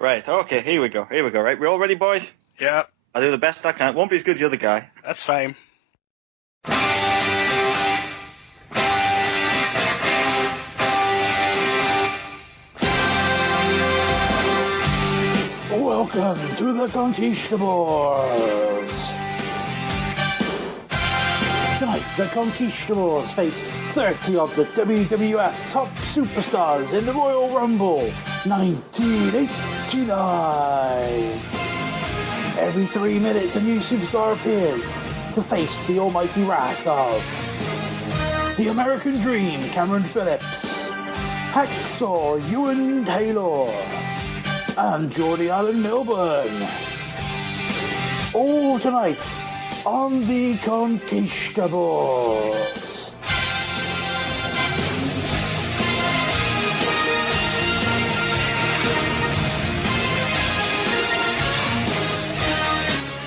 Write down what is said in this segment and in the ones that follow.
Right, okay, here we go, right? We all ready, boys? Yeah, I'll do the best I can. It won't be as good as the other guy. that's fine. Welcome to the Conquistabores! Tonight, the Conquistabores face 30 of the WWF top superstars in the Royal Rumble 1989. Every 3 minutes, a new superstar appears to face the almighty wrath of the American Dream, Cameron Phillips, Hacksaw Ewan Taylor, and Geordie Allen Milburn. All tonight on the Conquistabores.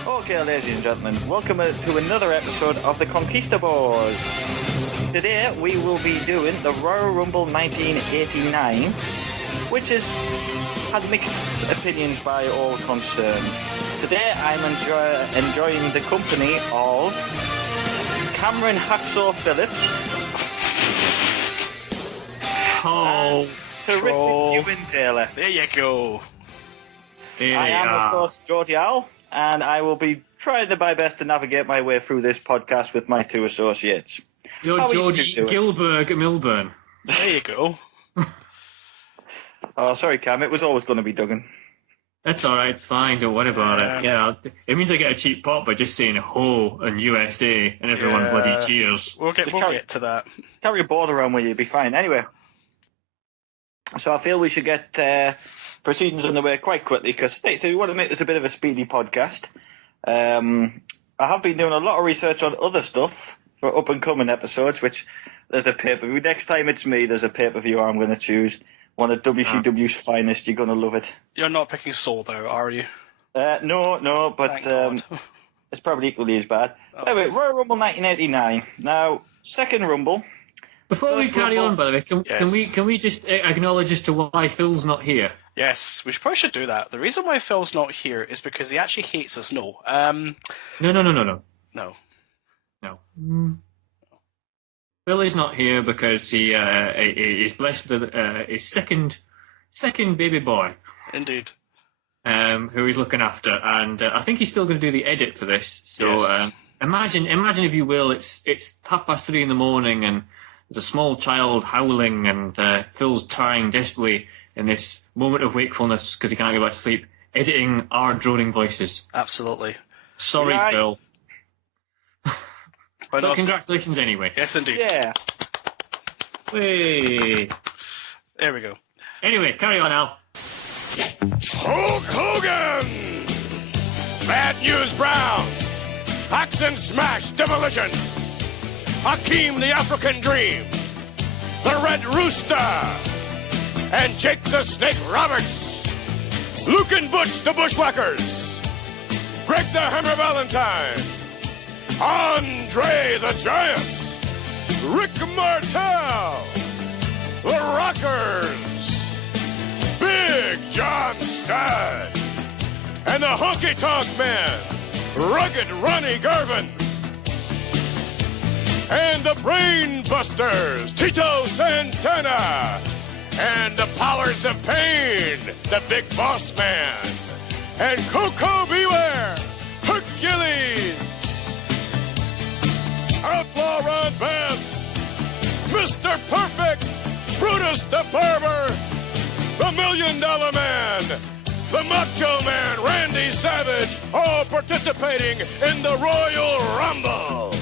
Okay, ladies and gentlemen, welcome to another episode of the Conquistabores. Today we will be doing the Royal Rumble 1989, which has mixed opinions by all concerned. Today I'm enjoying the company of Cameron Hacksaw Phillips. Oh, terrific troll. Ewan Taylor. There you go. I am, of course, Geordie Al, and I will be trying my best to navigate my way through this podcast with my two associates. You're Geordie Gilberg Milburn. There you go. Oh, sorry, Cam. It was always going to be Duggan. That's all right. It's fine. Don't worry about it. Yeah, it means I get a cheap pop by just saying "ho" and USA, and everyone bloody cheers. We'll get to that. Carry a board around with you, be fine. Anyway, so I feel we should get proceedings underway quite quickly because so we want to make this a bit of a speedy podcast. I have been doing a lot of research on other stuff for up and coming episodes. Which there's a pay-per-view. Next time it's me, there's a pay-per-view I'm going to choose. One of WCW's finest. You're going to love it. You're not picking Soul, though, are you? No, but it's probably equally as bad. Oh. Anyway, Royal Rumble 1989. Now, second Rumble. Before we carry on, by the way, can we just acknowledge as to why Phil's not here? Yes, we probably should do that. The reason why Phil's not here is because he actually hates us. No. No. No. Phil is not here because he is blessed with his second baby boy. Indeed. Who he's looking after, and I think he's still going to do the edit for this. So Yes. Imagine if you will, it's 3:30 in the morning, and there's a small child howling, and Phil's trying desperately in this moment of wakefulness because he can't go back to sleep, editing our droning voices. Absolutely. Sorry, Right. Phil. But congratulations anyway. Yes, indeed. Yeah. Hey. There we go. Anyway, carry on, Al. Hulk Hogan! Bad News Brown! Axe and Smash Demolition! Hakeem the African Dream! The Red Rooster! And Jake the Snake Roberts! Luke and Butch the Bushwhackers! Greg the Hammer Valentine! Andre the Giant! Rick Martel! The Rockers! Big John Studd! And the Honky Tonk Man, Rugged Ronnie Garvin! And the Brain Busters, Tito Santana! And the Powers of Pain, the Big Boss Man! And Coco Beware, Hercules! Outlaw Ron Bass, Mr. Perfect, Brutus the Barber, the $1 Million Man, the Macho Man, Randy Savage, all participating in the Royal Rumble.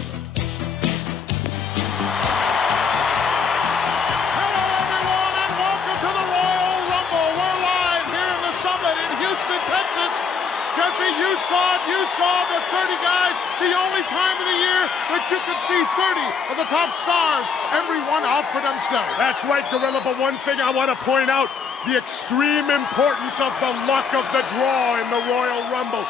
Hello, everyone, and welcome to the Royal Rumble. We're live here in the Summit in Houston, Texas. Jesse, you saw the 30 guys, the only time of the year that you could see 30 of the top stars, everyone out for themselves. That's right, Gorilla, but one thing I want to point out, the extreme importance of the luck of the draw in the Royal Rumble.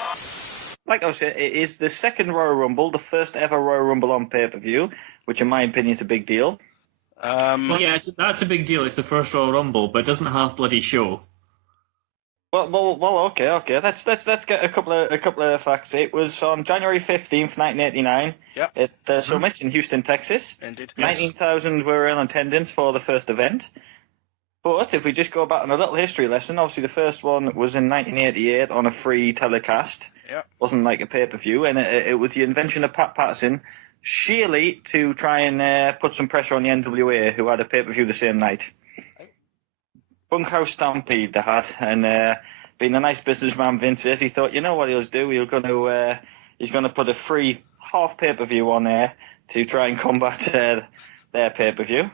Like I was saying, it is the second Royal Rumble, the first ever Royal Rumble on pay-per-view, which in my opinion is a big deal. Well, yeah, that's a big deal. It's the first Royal Rumble, but it doesn't have bloody show. Okay. Let's get a couple of facts. It was on January 15th, 1989. Yep. At the Summit in Houston, Texas. Indeed. 19,000 were in attendance for the first event. But if we just go back on a little history lesson, obviously the first one was in 1988 on a free telecast. Yep. Wasn't like a pay-per-view, and it was the invention of Pat Patterson, sheerly to try and put some pressure on the NWA, who had a pay-per-view the same night. Bunkhouse Stampede they had, and being a nice businessman Vince is, he thought, you know what he'll do? He's going to put a free half pay-per-view on there to try and combat their pay-per-view.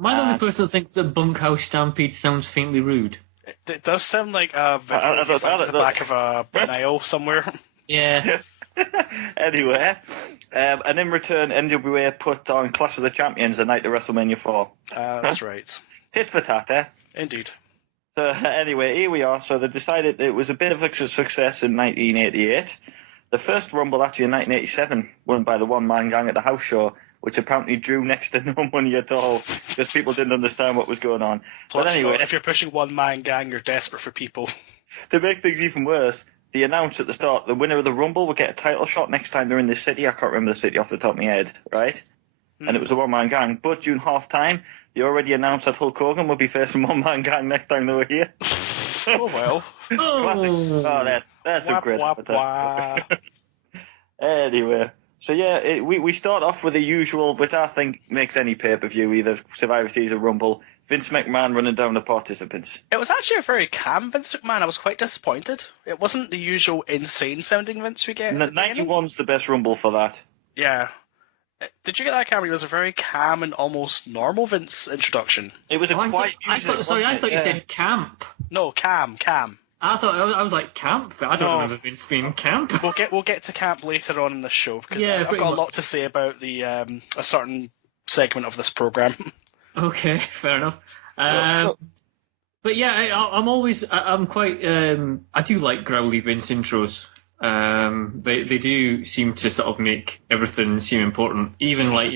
Am I the only person that thinks that Bunkhouse Stampede sounds faintly rude? It does sound like a video you find at the back of an aisle somewhere. Yeah. Anyway, and in return, NWA put on Clash of the Champions the night of WrestleMania 4. That's right. Tit for tat, eh? Indeed. So anyway, here we are. So they decided it was a bit of a success in 1988. The first Rumble actually in 1987, won by the one-man gang at the house show, which apparently drew next to no money at all because people didn't understand what was going on. Plus, but anyway, if you're pushing one-man gang, you're desperate for people. To make things even worse, they announced at the start the winner of the Rumble will get a title shot next time they're in this city. I can't remember the city off the top of my head, right? And it was a one-man gang. But during half-time, they already announced that Hulk Hogan would be facing one-man gang next time they were here. Oh, well. Classic. Oh, that's so great. Anyway, so yeah, we start off with the usual, which I think makes any pay-per-view, either Survivor Series or Rumble, Vince McMahon running down the participants. It was actually a very calm Vince McMahon. I was quite disappointed. It wasn't the usual insane-sounding Vince we get. 91's the best Rumble for that. Yeah. Did you get that, Cameron? It was a very calm and almost normal Vince introduction. It was I thought you said camp. No, calm. I was like camp. I don't remember Vince being camp. We'll get to camp later on in the show because Yeah, I've got a lot to say about the a certain segment of this program. Okay, fair enough. But yeah, I'm quite. I do like growly Vince intros. They do seem to sort of make everything seem important. Even like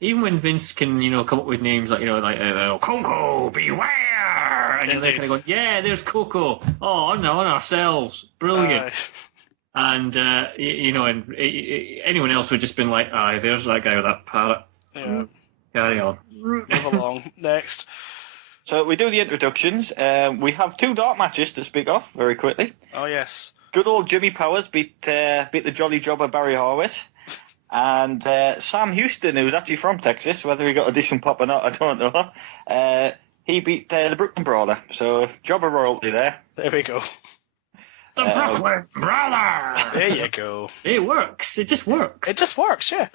even when Vince can come up with names like Coco, beware, and they're kind of going, yeah, there's Coco. Oh, on ourselves, brilliant. And and anyone else would just been like, aye, there's that guy with that parrot. Yeah. Carry on. Move along. Next. So we do the introductions. We have two dark matches to speak of very quickly. Oh yes. Good old Jimmy Powers beat the Jolly Jobber Barry Horowitz, and Sam Houston, who's actually from Texas, whether he got a decent pop or not, I don't know. He beat the Brooklyn Brawler, so Jobber royalty there. There we go. The Brooklyn Brawler. There you go. It works. It just works. It just works, yeah.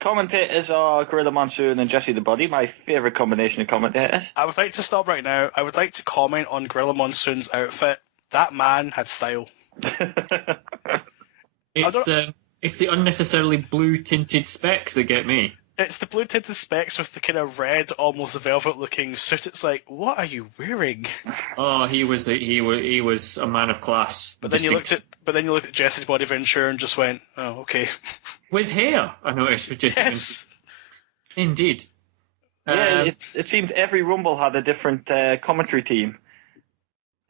Commentators are Gorilla Monsoon and Jesse the Body, my favourite combination of commentators. I would like to stop right now. I would like to comment on Gorilla Monsoon's outfit. That man had style. It's the unnecessarily blue tinted specs that get me. It's the blue tinted specs with the kind of red, almost velvet looking suit. It's like, what are you wearing? Oh, he was a man of class. But then you looked at Jesse Body Ventura and just went, oh, okay. With hair, I noticed with Jesse. Yes. Indeed. Yeah, it seemed every Rumble had a different commentary team.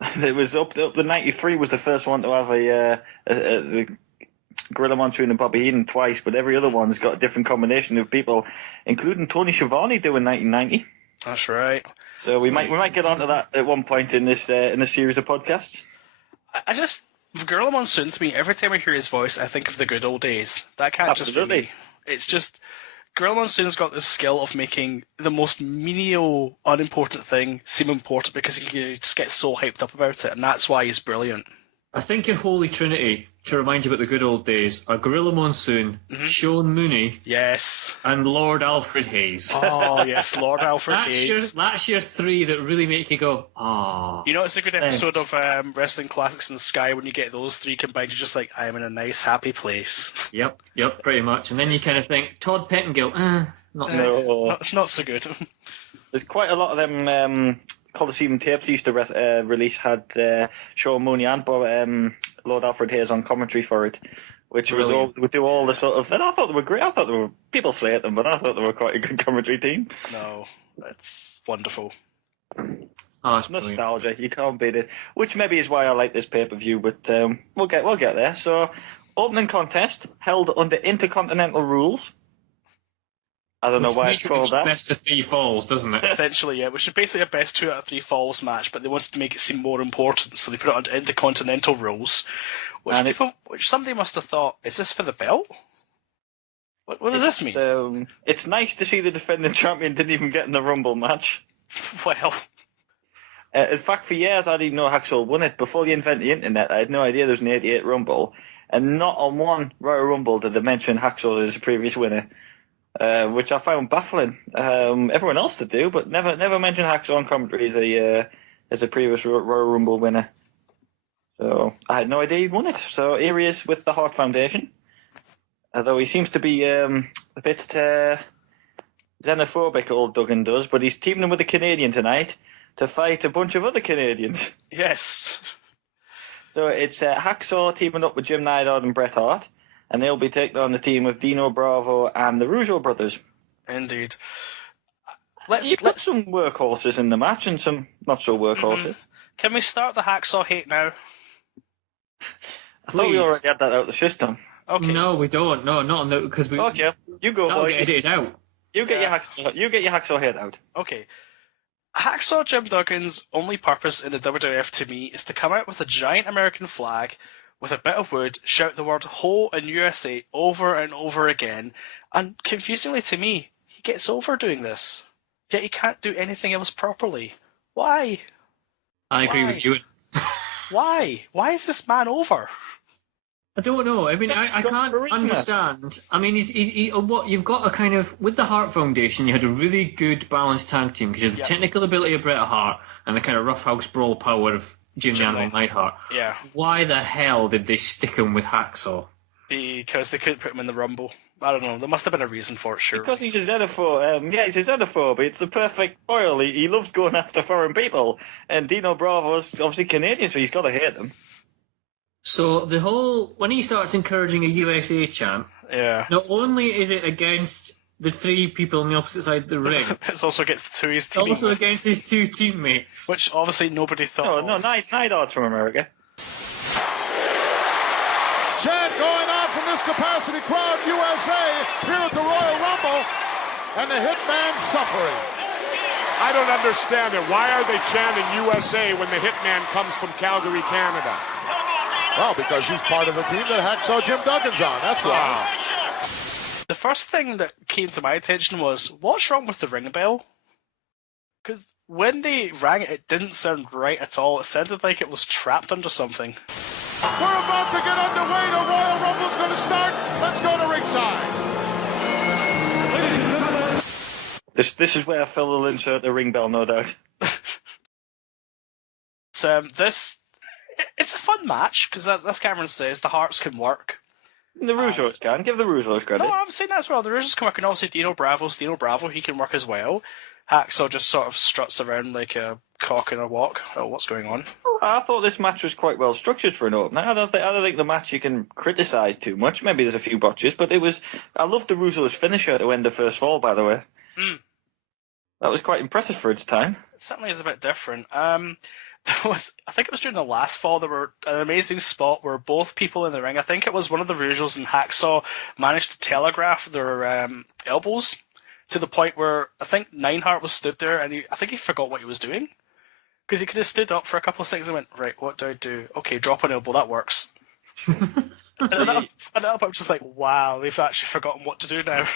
It was up the 93 was the first one to have the Gorilla Monsoon and Bobby Heenan twice, but every other one's got a different combination of people, including Tony Schiavone doing 1990. That's right. So we might get onto that at one point in this series of podcasts. I just Gorilla Monsoon, to me, every time I hear his voice, I think of the good old days. That can't just be me. It's just Gorilla Monsoon's got this skill of making the most menial, unimportant thing seem important because he just gets so hyped up about it, and that's why he's brilliant. I think your holy trinity, to remind you about the good old days, are Gorilla Monsoon, Sean Mooney, yes, and Lord Alfred Hayes. Oh yes, Lord Alfred Hayes. That's your three that really make you go, ah. You know, it's a good episode of Wrestling Classics in the Sky when you get those three combined. You're just like, I am in a nice, happy place. Yep, pretty much. And then you kind of think, Todd Pettengill, not so not so good. There's quite a lot of them Coliseum tapes he used to release had Sean Mooney and Lord Alfred Hayes on commentary for it, which would do all the sort of. And I thought they were great. I thought they were, people say it them, but I thought they were quite a good commentary team. No, that's wonderful. Oh, that's brilliant. Nostalgia, you can't beat it. Which maybe is why I like this pay-per-view, but we'll get there. So, opening contest held under Intercontinental rules. I don't know why it's called that. Best of 3 falls, doesn't it? Essentially, yeah, which is basically a best 2 out of 3 falls match, but they wanted to make it seem more important, so they put it under Intercontinental rules, which somebody must have thought, is this for the belt? What does this mean? It's nice to see the defending champion didn't even get in the Rumble match. Well... in fact, for years I didn't know Hacksaw won it. Before they invented the internet, I had no idea there was an 88 Rumble. And not on one Royal Rumble did they mention Hacksaw as a previous winner, which I found baffling. Everyone else did do, but never mention Hacksaw on commentary as a previous Royal Rumble winner. So I had no idea he'd won it. So here he is with the Hart Foundation. Although he seems to be a bit xenophobic, old Duggan does, but he's teaming with a Canadian tonight to fight a bunch of other Canadians. Yes. So it's Hacksaw teaming up with Jim Neidhart and Bret Hart, and they'll be taking on the team of Dino Bravo and the Rougeau brothers. Indeed. You've got some workhorses in the match and some not so workhorses. Can we start the Hacksaw hate now? I thought we already had that out of the system. Okay. No, we don't. No, not on the because we. Okay, you go. That'll get edited out. You get your Hacksaw hate out. Okay. Hacksaw Jim Duggan's only purpose in the WWF to me is to come out with a giant American flag with a bit of wood, shout the word "Ho" and USA over and over again, and confusingly to me, he gets over doing this. Yet he can't do anything else properly. Why? I agree with you. Why? Why is this man over? I don't know. I mean, I can't understand. I mean, he's what you've got a kind of with the Hart Foundation. You had a really good balanced tag team because you had the technical ability of Bret Hart and the kind of roughhouse brawl power of Jim Neidhart. Yeah. Why the hell did they stick him with Hacksaw? Because they couldn't put him in the Rumble. I don't know. There must have been a reason for it, sure. Because he's a xenophobe. He's a xenophobe. It's the perfect foil. He loves going after foreign people. And Dino Bravo's obviously Canadian, so he's got to hate them. So when he starts encouraging a USA chant, not only is it against the 3 people on the opposite side of the ring, it's also against the 2 he's teammates. Also against his 2 teammates. Which obviously nobody thought. No, Neidhart's from America. Chant going on from this capacity crowd, USA, here at the Royal Rumble, and the Hitman's suffering. I don't understand it. Why are they chanting USA when the Hitman comes from Calgary, Canada? Well, because he's part of the team that Hacksaw Jim Duggan's on. That's why. The first thing that came to my attention was, what's wrong with the ring bell? Because when they rang it, it didn't sound right at all. It sounded like it was trapped under something. We're about to get underway. The Royal Rumble's going to start. Let's go to ringside. This is where Phil will insert the ring bell, no doubt. It's a fun match, because as Cameron says, the Hearts can work. The Rougeaus can. Give the Rougeaus credit. No, I'm saying that as well. The Rougeaus can work, and obviously Dino Bravo, he can work as well. Hacksaw just sort of struts around like a cock in a walk. Oh, what's going on? I thought this match was quite well structured for an opener. I don't think the match you can criticise too much. Maybe there's a few botches, but it was. I loved the Rougeaus' finisher to end the first fall, by the way. That was quite impressive for its time. It certainly is a bit different. I think it was during the last fall, there were an amazing spot where both people in the ring, I think it was one of the Rougeaus and Hacksaw, managed to telegraph their elbows to the point where I think Neidhart was stood there and I think he forgot what he was doing. Because he could have stood up for a couple of seconds and went, right, what do I do? Okay, drop an elbow, that works. and I was just like, wow, they've actually forgotten what to do now.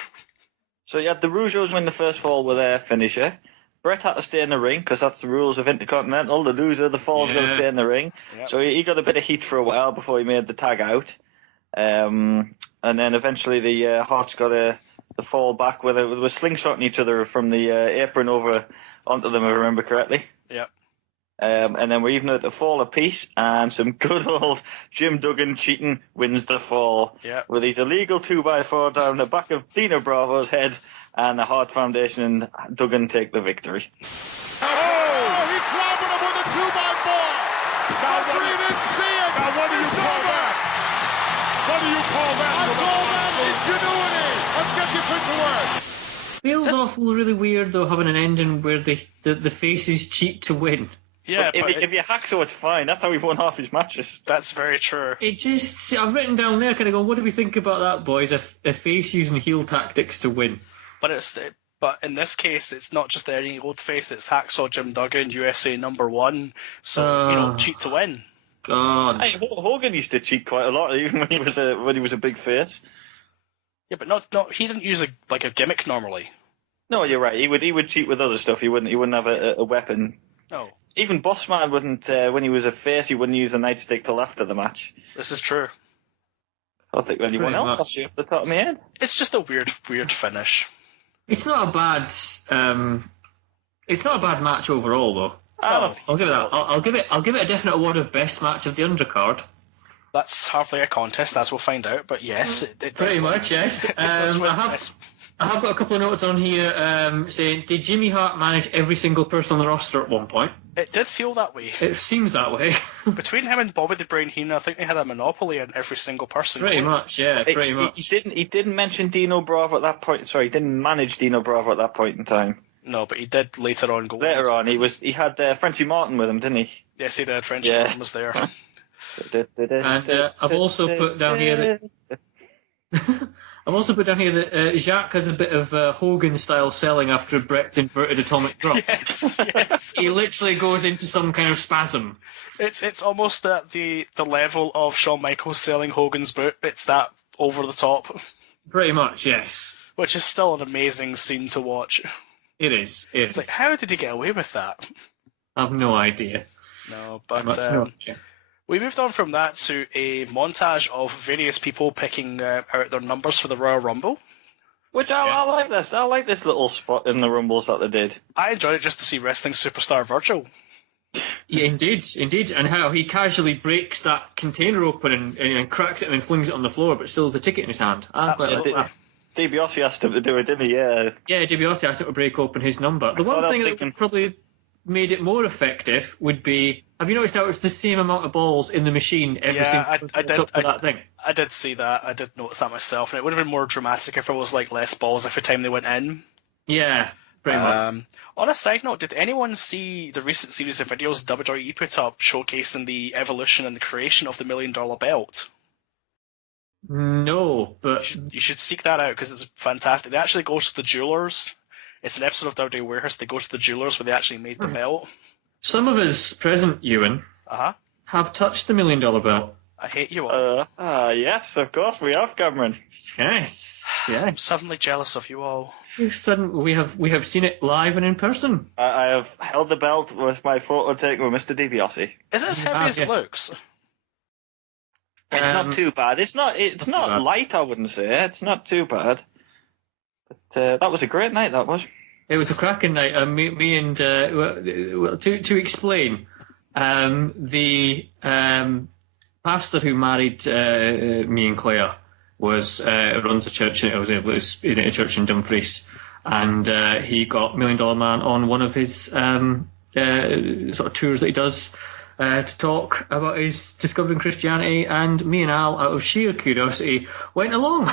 So you had the Rougeaus win the first fall with their finisher. Brett had to stay in the ring because that's the rules of Intercontinental. The loser, the fall's got to stay in the ring. Yep. So he got a bit of heat for a while before he made the tag out. And then eventually the Hearts got the fall back where they were slingshotting each other from the apron over onto them, if I remember correctly. Yep. And then we're even at the fall apiece, and some good old Jim Duggan cheating wins the fall with his illegal 2x4 down the back of Dino Bravo's head. And the Hart Foundation and Duggan take the victory. Oh, he clobbered him with a 2x4. Referee didn't see it. Now, what do you call that? What do you call that? I call that ingenuity. Let's get the official word. feels awful, really weird though, having an ending where the faces cheat to win. Yeah, if you Hacksaw, it's fine. That's how he won half his matches. That's very true. It just, I've written down there, kind of go, what do we think about that, boys? A face using heel tactics to win. But in this case, it's not just any old face. It's Hacksaw Jim Duggan, USA #1. So cheat to win. God, Hogan used to cheat quite a lot, even when he was a big face. Yeah, but not. He didn't use a gimmick normally. No, you're right. He would cheat with other stuff. He wouldn't have a weapon. No. Even Bossman wouldn't. When he was a face, he wouldn't use a nightstick till after the match. This is true. I don't think anyone else off the top of my head. It's just a weird finish. it's not a bad match overall though. I'll give it that. I'll give it a definite award of best match of the undercard. That's hardly a contest, as we'll find out. But yes, it pretty much yes. I have got a couple of notes on here saying, did Jimmy Hart manage every single person on the roster at one point? It did feel that way. It seems that way. Between him and Bobby the Brain Heenan, I think they had a monopoly on every single person. Pretty much, yeah, pretty much. He didn't mention Dino Bravo at that point. Sorry, he didn't manage Dino Bravo at that point in time. No, but he did later on go. Later on, he had Frenchie Martin with him, didn't he? Yes, he did. Frenchie Martin was there. And I've also put down here that Jacques has a bit of Hogan-style selling after Brett's inverted atomic drop. Yes. He literally goes into some kind of spasm. It's almost at the level of Shawn Michaels selling Hogan's boot. It's that over the top. Pretty much, yes. Which is still an amazing scene to watch. It is. It's like, how did he get away with that? I have no idea. No, but we moved on from that to a montage of various people picking out their numbers for the Royal Rumble. Which I like this. I like this little spot in the Rumbles that they did. I enjoyed it just to see wrestling superstar Virgil. Yeah, indeed. And how he casually breaks that container open and cracks it and then flings it on the floor, but still has the ticket in his hand. Absolutely. DiBiase asked him to do it, didn't he? Yeah. Yeah, DiBiase asked him to break open his number. The one thing that probably made it more effective would be, have you noticed how it's the same amount of balls in the machine every single that thing? I did see that. I did notice that myself, and it would have been more dramatic if it was like less balls every time they went in. Yeah, pretty much. On a side note, did anyone see the recent series of videos WWE put up showcasing the evolution and the creation of the $1 Million Belt? No, but you should seek that out because it's fantastic. They actually go to the jewelers. It's an episode of WWE Warehouse. They go to the jewelers where they actually made the belt. Some of us present, Ewan, have touched the $1 Million Belt. I hate you all. Yes, of course we have, Cameron. Yes. I'm suddenly jealous of you all. We have seen it live and in person. I have held the belt with my photo taken with Mr. DiBiase. Is it as heavy as it looks? It's not too bad. It's not light, I wouldn't say. It's not too bad. But that was a great night, that was. It was a cracking night. Me and to explain, the pastor who married me and Claire runs a church. It was in a church in Dumfries, and he got $1 Million Man on one of his sort of tours that he does to talk about his discovering Christianity. And me and Al, out of sheer curiosity, went along.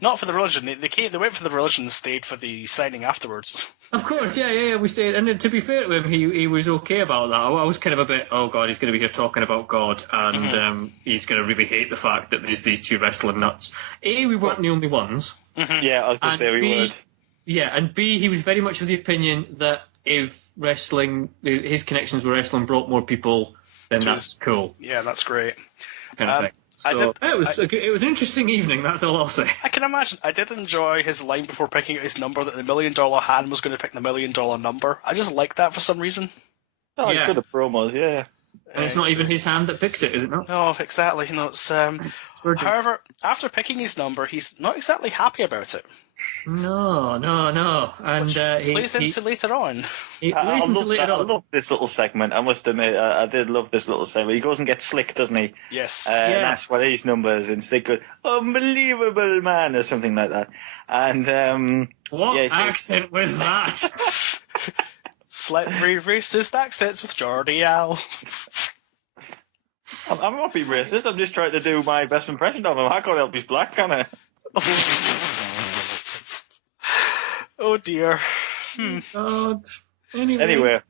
Not for the religion. They went for the religion and stayed for the signing afterwards. Of course, yeah, we stayed. And to be fair to him, he was okay about that. I was kind of a bit, oh God, he's going to be here talking about God, and he's going to really hate the fact that there's these two wrestling nuts. A, we weren't the only ones. Yeah, I was going to say we would. Yeah, and B, he was very much of the opinion that if his connections with wrestling brought more people, then that's cool. Yeah, that's great. Kind of thing. So it was an interesting evening, that's all I'll say. I can imagine. I did enjoy his line before picking out his number that the $1 Million hand was going to pick the $1 Million number. I just like that for some reason. Oh, yeah. It's good at promos, yeah. And it's not even his hand that picks it, is it not? No, exactly. It's however, after picking his number, he's not exactly happy about it. No. And he plays into later on. I love this little segment. I must admit, I did love this little segment. He goes and gets slick, doesn't he? Yes. And asks for these numbers, and they go, "Unbelievable man," or something like that. And what accent was that? Slightly racist accents with Jordy Al. I'm not being racist. I'm just trying to do my best impression of him. I can't help he's black, can I? Oh dear. God. Anyway.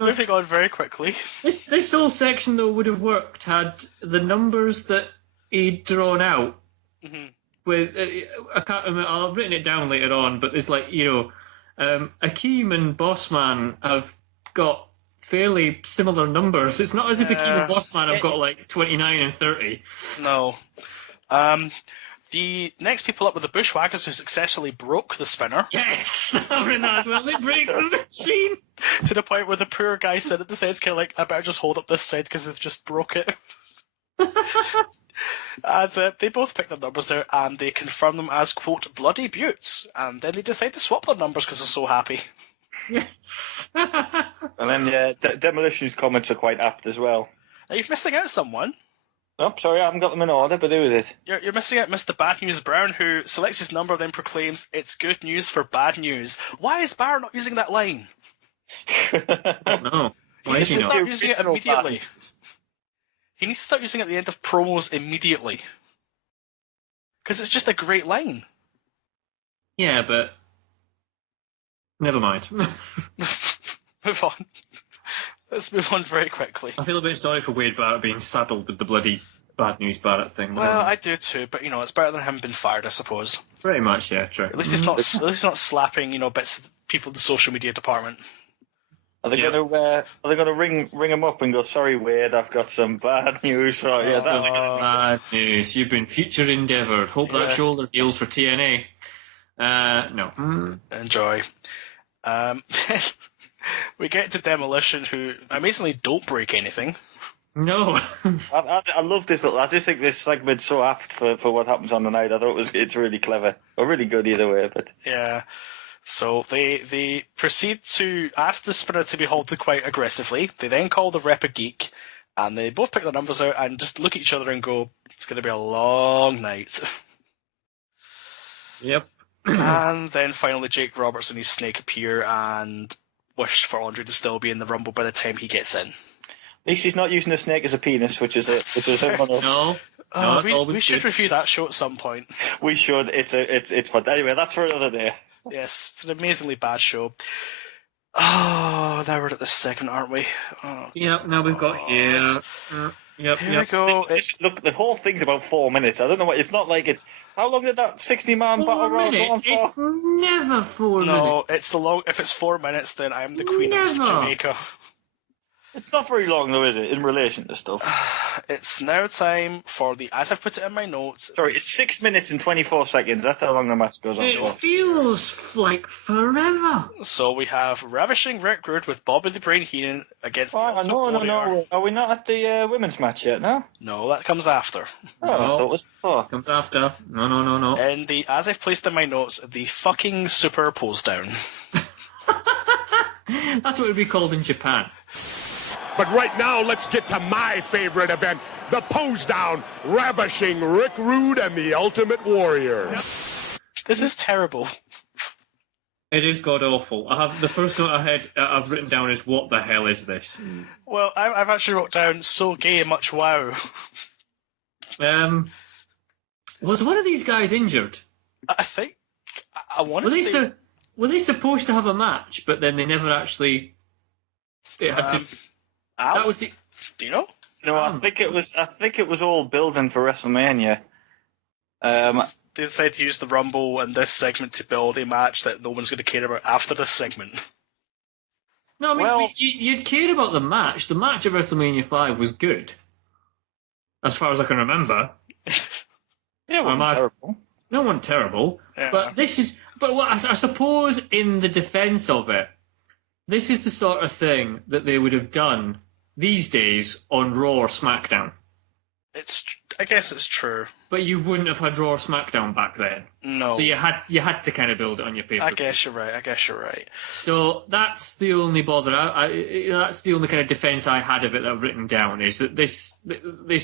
Moving on very quickly. This whole section, though, would have worked had the numbers that he'd drawn out with... I can't remember, I've written it down later on, but it's like, Akeem and Bossman have got fairly similar numbers. It's not as if Akeem and Bossman have got like 29 and 30. No. The next people up were the Bushwhackers, who successfully broke the spinner. Yes! I've written that as well. They break the machine! To the point where the poor guy sitting at the side's kind of like, I better just hold up this side because they've just broke it. And they both picked their numbers there, and they confirm them as, quote, bloody beauts. And then they decide to swap their numbers because they're so happy. Yes! And then Demolition's comments are quite apt as well. Now, you're missing out someone. Oh, sorry, I haven't got them in order, but who is it? You're missing out Mr. Bad News Brown, who selects his number, then proclaims, it's good news for bad news. Why is Barr not using that line? Oh, no. Why is he not? Start using it immediately. He needs to start using it at the end of promos immediately. Because it's just a great line. Yeah, but... Never mind. Move on. Let's move on very quickly. I feel a bit sorry for Wade Barrett being saddled with the bloody Bad News Barrett thing. Well, I do too, but it's better than him being fired, I suppose. Pretty much, yeah, true. At least he's not slapping, bits of people in the social media department. Are they going to ring him up and go, sorry, Wade, I've got some bad news for you? Bad news. You've been future endeavoured. Hope that shoulder heals for TNA. No. Enjoy. We get to Demolition, who amazingly don't break anything. No. I love this. I just think this segment's so apt for what happens on the night. I thought it's really clever. Or really good either way. But yeah. So they proceed to ask the spinner to be halted quite aggressively. They then call the rep a geek, and they both pick their numbers out and just look at each other and go, it's going to be a long night. Yep. And then finally Jake Roberts and his snake appear and wish for Andre to still be in the Rumble by the time he gets in. At least he's not using a snake as a penis, which is No. We should review that show at some point. We should. It's fun. Anyway, that's for another day. Yes, it's an amazingly bad show. Oh, now we're at the segment, aren't we? Oh, yep, now we've got here. Yep. Here we go. Look, the whole thing's about 4 minutes. I don't know what. It's not like it's. How long did that 60-man battle royal go on for? It's never 4 minutes. No, it's the long. If it's 4 minutes, then I'm the queen of Jamaica. It's not very long, though, is it, in relation to stuff? It's now time for as I've put it in my notes. Sorry, it's 6 minutes and 24 seconds. That's how long the match goes on It for. feels like forever. So we have Ravishing Rick Rude with Bobby the Brain Heenan against... No. Are we not at the women's match yet, no? No, that comes after. Oh, I thought it was before. Comes after. No. And as I've placed in my notes, the fucking super pose down. That's what it would be called in Japan. But right now, let's get to my favorite event, the pose down, ravishing Rick Rude and the Ultimate Warrior. This is terrible. It is god awful. I have the first note I've written down is what the hell is this? Well, I've actually wrote down so gay, much wow. Was one of these guys injured? I think I want to say. Were they supposed to have a match, but then they never actually? It had to. That was the. Do you know? No, I think it was all building for WrestleMania. They decided to use the Rumble and this segment to build a match that no one's going to care about after this segment. No, I mean, you'd care about the match. The match at WrestleMania 5 was good, as far as I can remember. Yeah, it wasn't terrible. No one terrible. Yeah. But this is. But what I suppose in the defense of it, this is the sort of thing that they would have done these days on Raw or SmackDown. I guess it's true. But you wouldn't have had Raw or SmackDown back then. No. So you had to kind of build it on your paper. I guess you're right. So that's the only bother. That's the only kind of defense I had of it that I've written down, is that this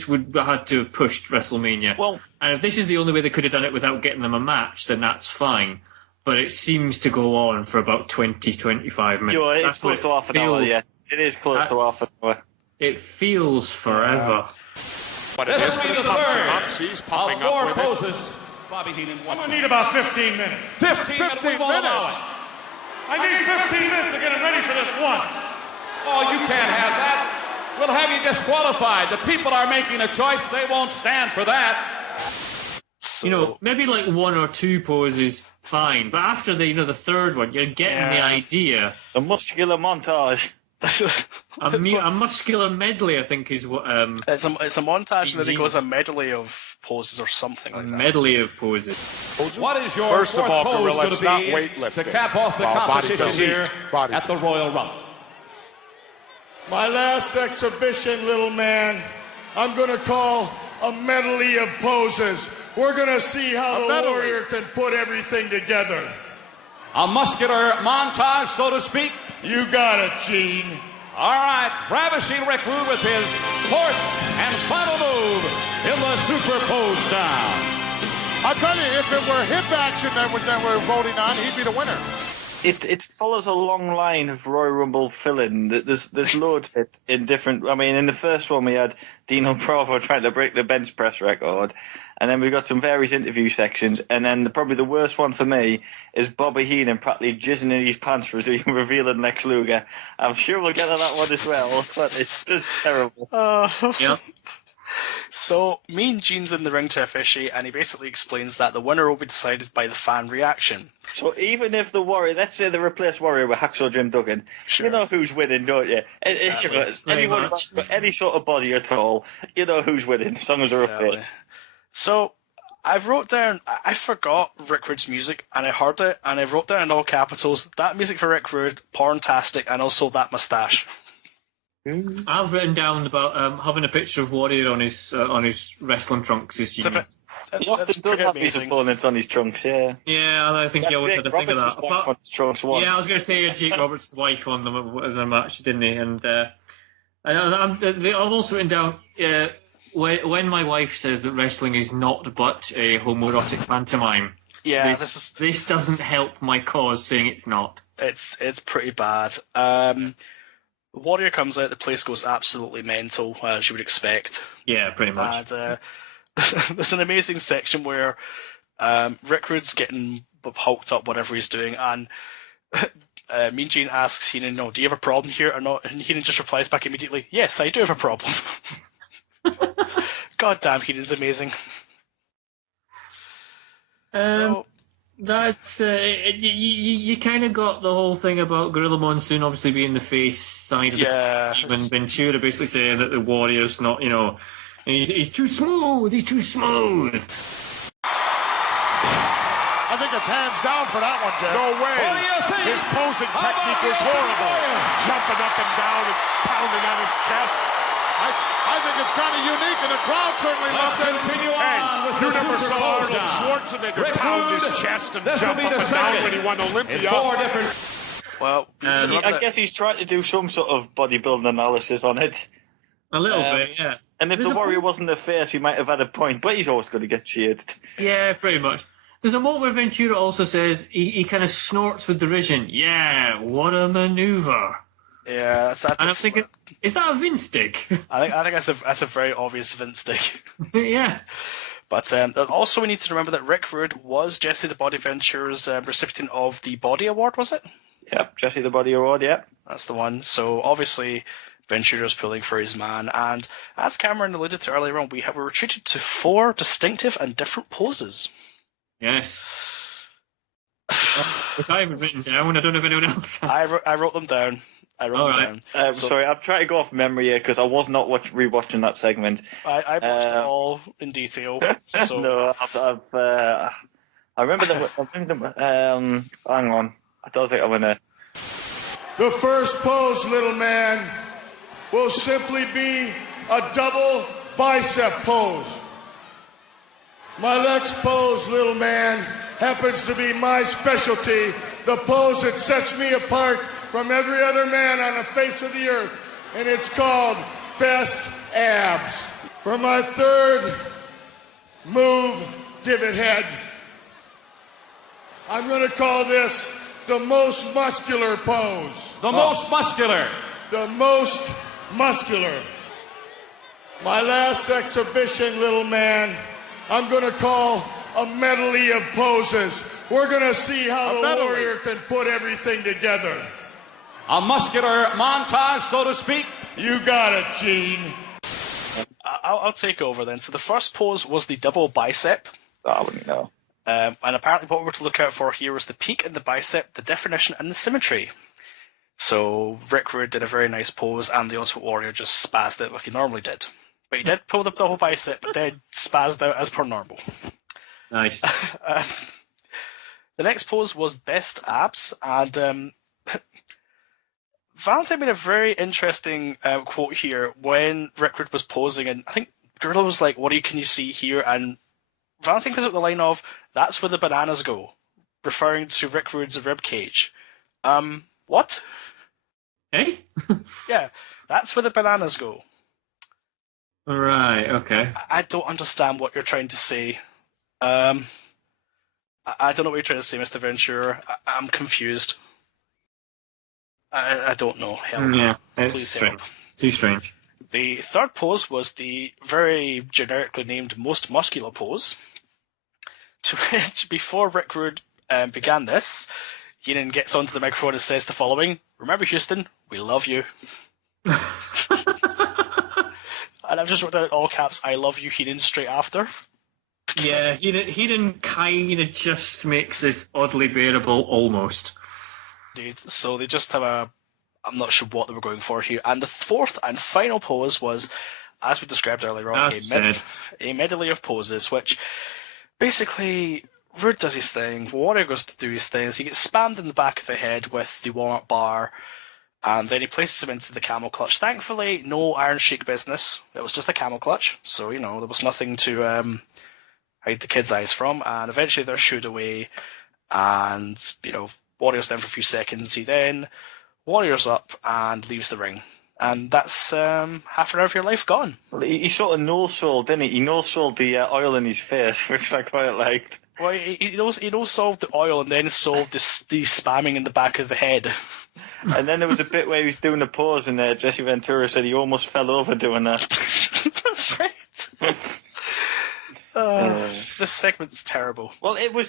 would have had to have pushed WrestleMania. Well, and if this is the only way they could have done it without getting them a match, then that's fine. But it seems to go on for about 20-25 minutes. It's close to half an hour, yes. It is close to half an hour. It feels forever. But it is going to come he's popping up with poses. Bobby Heenan. I'm going to need about 15 minutes. 15 minutes. I need 15 minutes to get him ready for this one. Oh, you can't have that. We'll have you disqualified. The people are making a choice. They won't stand for that. So, maybe like one or two poses, fine. But after the third one, you're getting the idea. A muscular montage. A muscular medley, I think, is what. It's a montage, and then it goes a medley of poses or something like that. A medley of poses. What is your First of all, fourth pose Gorilla, going it's to not be weightlifting. to cap off the competition here at the Royal Rumble? My last exhibition, little man, I'm going to call a medley of poses. We're going to see how the warrior can put everything together. A muscular montage, so to speak. You got it, Gene. All right, ravishing Rick Rude with his fourth and final move in the super pose down. I'll tell you, if it were hip action that we're voting on, he'd be the winner. It follows a long line of Royal Rumble fill-in. There's loads of it in different. I mean, in the first one we had Dino Bravo trying to break the bench press record, and then we've got some various interview sections, and then probably the worst one for me is Bobby Heenan practically jizzing in his pants for revealing Lex Luger. I'm sure we'll get to that one as well, but it's just terrible. Yeah. So, Mean Gene's in the ring to officiate, and he basically explains that the winner will be decided by the fan reaction. So even if the Warrior, let's say they replace Warrior with Hacksaw Jim Duggan, Sure. you know who's winning, don't you? Exactly. Anyone who's got any sort of body at all, you know who's winning, as long as they're Exactly. replaced. So, I wrote down, I forgot Rick Rude's music, and I heard it, and I wrote down in all capitals, that music for Rick Rude, porntastic, and also that moustache. I've written down about having a picture of Warrior on his wrestling trunks is genius. He often does have his opponents on his trunks, yeah. Yeah, I think he always had a thing of that. On his trunks once. Yeah, I was going to say he had Jake Roberts' wife on the match, didn't he? And I've also written down when my wife says that wrestling is not but a homoerotic pantomime. Yeah, this doesn't help my cause saying it's not. It's pretty bad. Warrior comes out, the place goes absolutely mental, as you would expect. Yeah, pretty much. And there's an amazing section where Rick Rude's getting hulked up, whatever he's doing, and Mean Gene asks Heenan, "No, do you have a problem here or not?" And Heenan just replies back immediately, "Yes, I do have a problem." God damn, Heenan's amazing. So that's you kind of got the whole thing about Gorilla Monsoon obviously being the face side of the team, and Ventura basically saying that the Warrior's not, he's too smooth. He's too smooth. I think it's hands down for that one, Jeff. No way. What do you think? His posing technique was horrible. Jumping up and down and pounding on his chest. I think it's kind of unique, and the crowd certainly Let's loved it. continue Hey, on with you the never super saw pose Arnold down. Schwarzenegger Rick pound Rude, his chest and this will jump be up the and down second when he won in Olympia. 4 different. well, I guess he's trying to do some sort of bodybuilding analysis on it. A little bit, yeah. And if the Warrior wasn't a face, he might have had a point, but he's always going to get cheered. Yeah, pretty much. There's a moment where Ventura also says he kind of snorts with derision. Yeah, what a maneuver. yeah, that's And I'm thinking, is that a Vince stick? I think that's a very obvious Vince stick. Yeah. But also we need to remember that Rick Rude was Jesse the Body Ventura's recipient of the Body Award, was it? Yep, Jesse the Body Award, yep. That's the one. So obviously Ventura's pulling for his man, and as Cameron alluded to earlier on, we're treated to 4 distinctive and different poses. Yes. Which I haven't written down. I don't know if anyone else has. I wrote them down. Sorry, I'm trying to go off memory here because I was not rewatching that segment. I watched it all in detail. So. No, I remember them. Hang on, I don't think I'm gonna. The first pose, little man, will simply be a double bicep pose. My next pose, little man, happens to be my specialty, the pose that sets me apart from every other man on the face of the earth, and it's called Best Abs. For my third move, divot head, I'm going to call this the most muscular pose. The most muscular. The most muscular. My last exhibition, little man, I'm going to call a medley of poses. we're going to see how the Meddling. Warrior can put everything together. A muscular montage, so to speak. You got it, Gene. I'll take over then. So the first pose was the double bicep. Oh, I wouldn't know. And apparently what we're to look out for here was the peak in the bicep, the definition, and the symmetry. So Rick Rude did a very nice pose, and the Ultimate Warrior just spazzed it like he normally did. But he did pull the double bicep, but then spazzed out as per normal. Nice. The next pose was best abs, and Valentine made a very interesting quote here when Rick Rude was posing, and I think Gorilla was like, "What can you see here?" And Valentine comes up the line of, "That's where the bananas go," referring to Rick Rude's rib cage. What? Hey? Yeah, that's where the bananas go. Right, okay. I don't understand what you're trying to say. I don't know what you're trying to say, Mr. Ventura. I'm confused. I don't know. Help. Yeah, it's Please strange. help. Too strange. The third pose was the very generically named most muscular pose, to which, before Rick Rude began this, Heenan gets onto the microphone and says the following: "Remember, Houston, we love you." And I've just wrote down in all caps, "I love you, Heenan," straight after. Yeah, he didn't kind of just makes this oddly bearable almost. Dude, so they just have I'm not sure what they were going for here. And the fourth and final pose was, as we described earlier on, a medley of poses, which basically Rude does his thing, Warrior goes to do his things, he gets spammed in the back of the head with the walnut bar, and then he places him into the camel clutch. Thankfully, no Iron Sheik business. It was just a camel clutch, so, there was nothing to hide the kid's eyes from, and eventually they're shooed away, and, Warrior's down for a few seconds. He then Warrior's up and leaves the ring. And that's half an hour of your life gone. Well, he sort of no-sold, didn't he? He no-sold the oil in his face, which I quite liked. Well, he no-sold the oil and then sold the spamming in the back of the head. And then there was a bit where he was doing the pose, and Jesse Ventura said he almost fell over doing that. That's right. This segment's terrible. Well, it was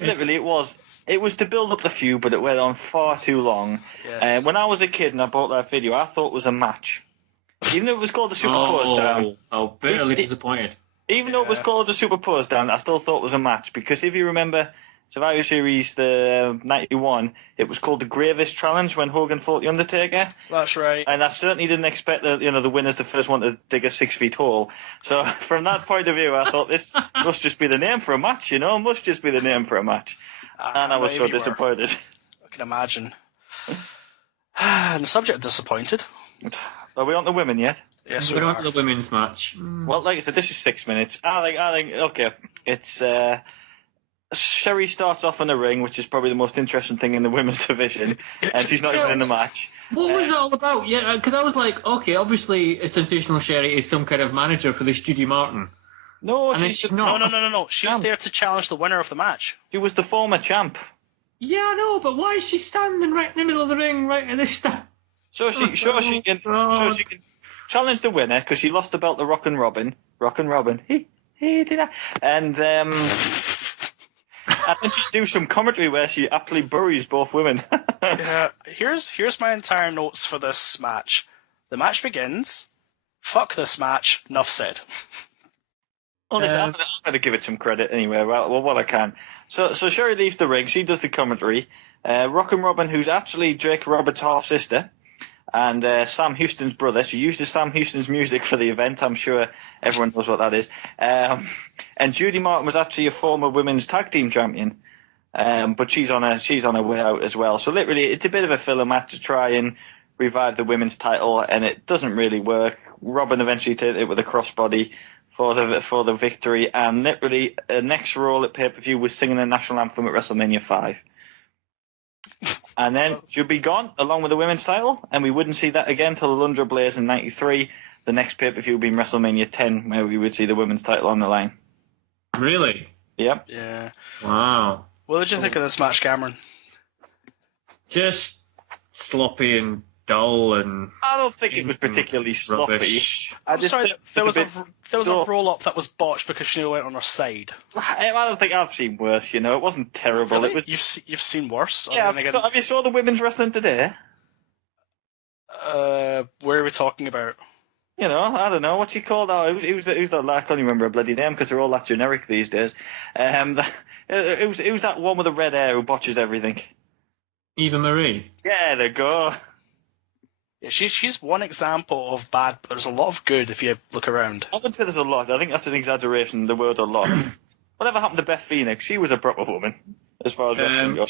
to build up the feud, but it went on far too long. Yes. When I was a kid and I bought that video, I thought it was a match. Even though it was called the Super Pose Down. Oh, bitterly disappointed. Even though it was called the Super Pose Down, I still thought it was a match. Because if you remember Survivor Series the 91, it was called the Gravest Challenge when Hogan fought The Undertaker. That's right. And I certainly didn't expect that the winner's the first one to dig a 6 feet hole. So from that point of view, I thought this must just be the name for a match, must just be the name for a match. And I was so disappointed. I can imagine. And the subject disappointed. Are we on to women yet? Yes, We're on to the women's match. Well, like I said, this is 6 minutes. I think, okay, it's, Sherry starts off in the ring, which is probably the most interesting thing in the women's division, and she's not even in the match. What was it all about? Yeah, because I was like, okay, obviously a Sensational Sherry is some kind of manager for this Judy Martin. No, and she's not. No. She's there to challenge the winner of the match. She was the former champ. Yeah, I know, but why is she standing right in the middle of the ring, right at this time? So she can challenge the winner because she lost the belt to Rockin' Robin. He did that. And then she do some commentary where she aptly buries both women. Yeah, here's my entire notes for this match. The match begins. Fuck this match. Enough said. Honestly, I'm going to give it some credit anyway. Well, what I can. So Sherry leaves the ring. She does the commentary. Rockin' Robin, who's actually Drake Roberts' half sister, and Sam Houston's brother. She uses Sam Houston's music for the event. I'm sure everyone knows what that is. And Judy Martin was actually a former women's tag team champion, but she's on her way out as well. So literally, it's a bit of a filler match to try and revive the women's title, and it doesn't really work. Robin eventually did it with a crossbody for the victory, and literally next Raw at pay-per-view was singing the national anthem at WrestleMania 5. And then she'll be gone along with the women's title, and we wouldn't see that again till Alundra Blaze in '93. The next pay-per-view being WrestleMania 10, where we would see the women's title on the line. Really? Yep. Yeah. Wow. What did you think of this match, Cameron? Just sloppy and dull and. I don't think it was particularly sloppy. Rubbish. I I'm just sorry, think there it's was a so- roll-up that was botched because she went on her side. I don't think I've seen worse. It wasn't terrible. Really? It was. You've seen worse? Yeah. I mean, again, Have you saw the women's wrestling today? where are we talking about? I don't know what you called out. Who's that? I can't remember a bloody name because they're all that generic these days. Who's that one with the red hair who botches everything? Eva Marie. Yeah, there you go. Yeah, she's one example of bad, but there's a lot of good if you look around. I wouldn't say there's a lot. I think that's an exaggeration. The word a lot. Whatever happened to Beth Phoenix? She was a proper woman, as far as wrestling goes.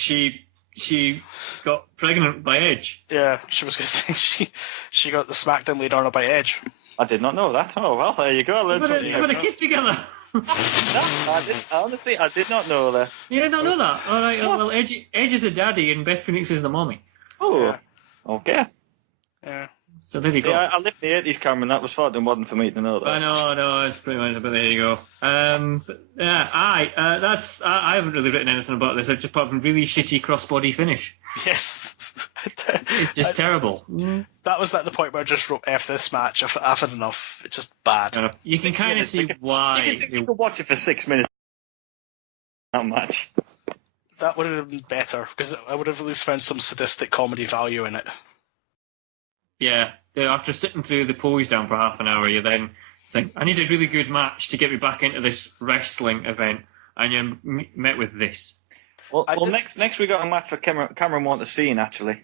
She got pregnant by Edge. Yeah, she was going to say she got the SmackDown lead on her by Edge. I did not know that. Oh well, there you go. They put a kid together. Honestly, I did not know that. You did not know that? All right. Well, Edge is the daddy and Beth Phoenix is the mommy. Oh, Yeah. okay. Yeah. So there you go. Yeah, I lived in the 80s, Cameron. That was far too modern for me to know that. I know, it's pretty much, but there you go. But yeah, I haven't really written anything about this, just apart from really shitty crossbody finish. Yes. It's just terrible. That was at the point where I just wrote F this match. I've had enough. It's just bad. You can kind of see why. You could watch it for 6 minutes. Not much. That would have been better, because I would have at least found some sadistic comedy value in it. Yeah, after sitting through the pose down for half an hour, you then think, I need a really good match to get me back into this wrestling event, and you're met with this. Well, next we got a match for Cameron wanted to see, actually.